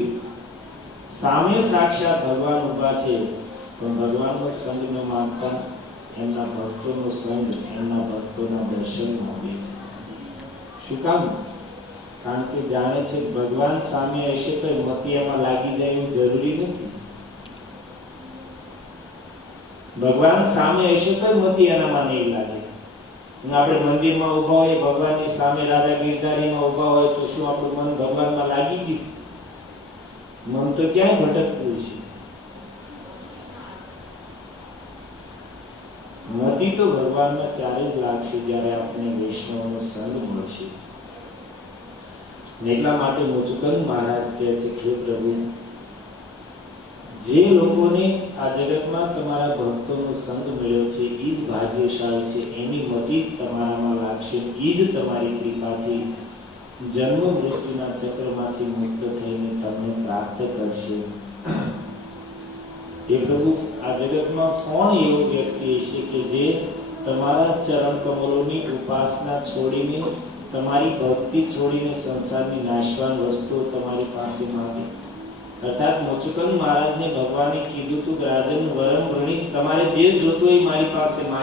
સામે સાક્ષાત ભગવાન ઊભા છે, પણ ભગવાનનો સંગ ન માગતા એમના ભક્તોનો સંગ, એમના ભક્તોના દર્શન માંગે છે. શું કામ? કારણ કે જાણે છે ભગવાન સામે હશે તો મતિયામાં લાગી જાય એવું જરૂરી નથી. ભગવાન સામે હશે તો મતિયાનામાં નહીં લાગે. આપણે મંદિરમાં ઊભા હોય, ભગવાનની સામે રાધા ગીરધારીમાં ઊભા હોય તો શું આપણું મન ભગવાનમાં લાગી ગયું? મન તો ક્યાંય ભટકતું છે. મતિ તો ભગવાનમાં ત્યારે જ લાગશે જ્યારે આપણે વૈષ્ણવનો સંગ મળશે. એટલા માટે મુચુકંદ મહારાજ કહે છે કે પ્રભુ, જે લોકોને આ જગતમાં તમારા ભક્તોનો સંગ મળ્યો છે એ જ ભાગ્યશાળી છે, એની મતિ જ તમારામાં લાગશે, એ જ તમારી કૃપાથી જન્મ મૃત્યુના ચક્રમાંથી મુક્ત થઈને તમને પ્રાપ્ત કરશે. એ પ્રભુ, આ જગતમાં કોણ એવો વ્યક્તિ હશે કે જે તમારા ચરણ કમલોની ઉપાસના છોડીને, તમારી ભક્તિ છોડીને સંસારની નાશવાન વસ્તુઓ તમારી પાસે માંગે? અર્થાત મુચુકંદ મહારાજને ભગવાને કીધું તું કે રાજન વરમ વણી, તમારે જે જોતું હોય મારી પાસે માંગે.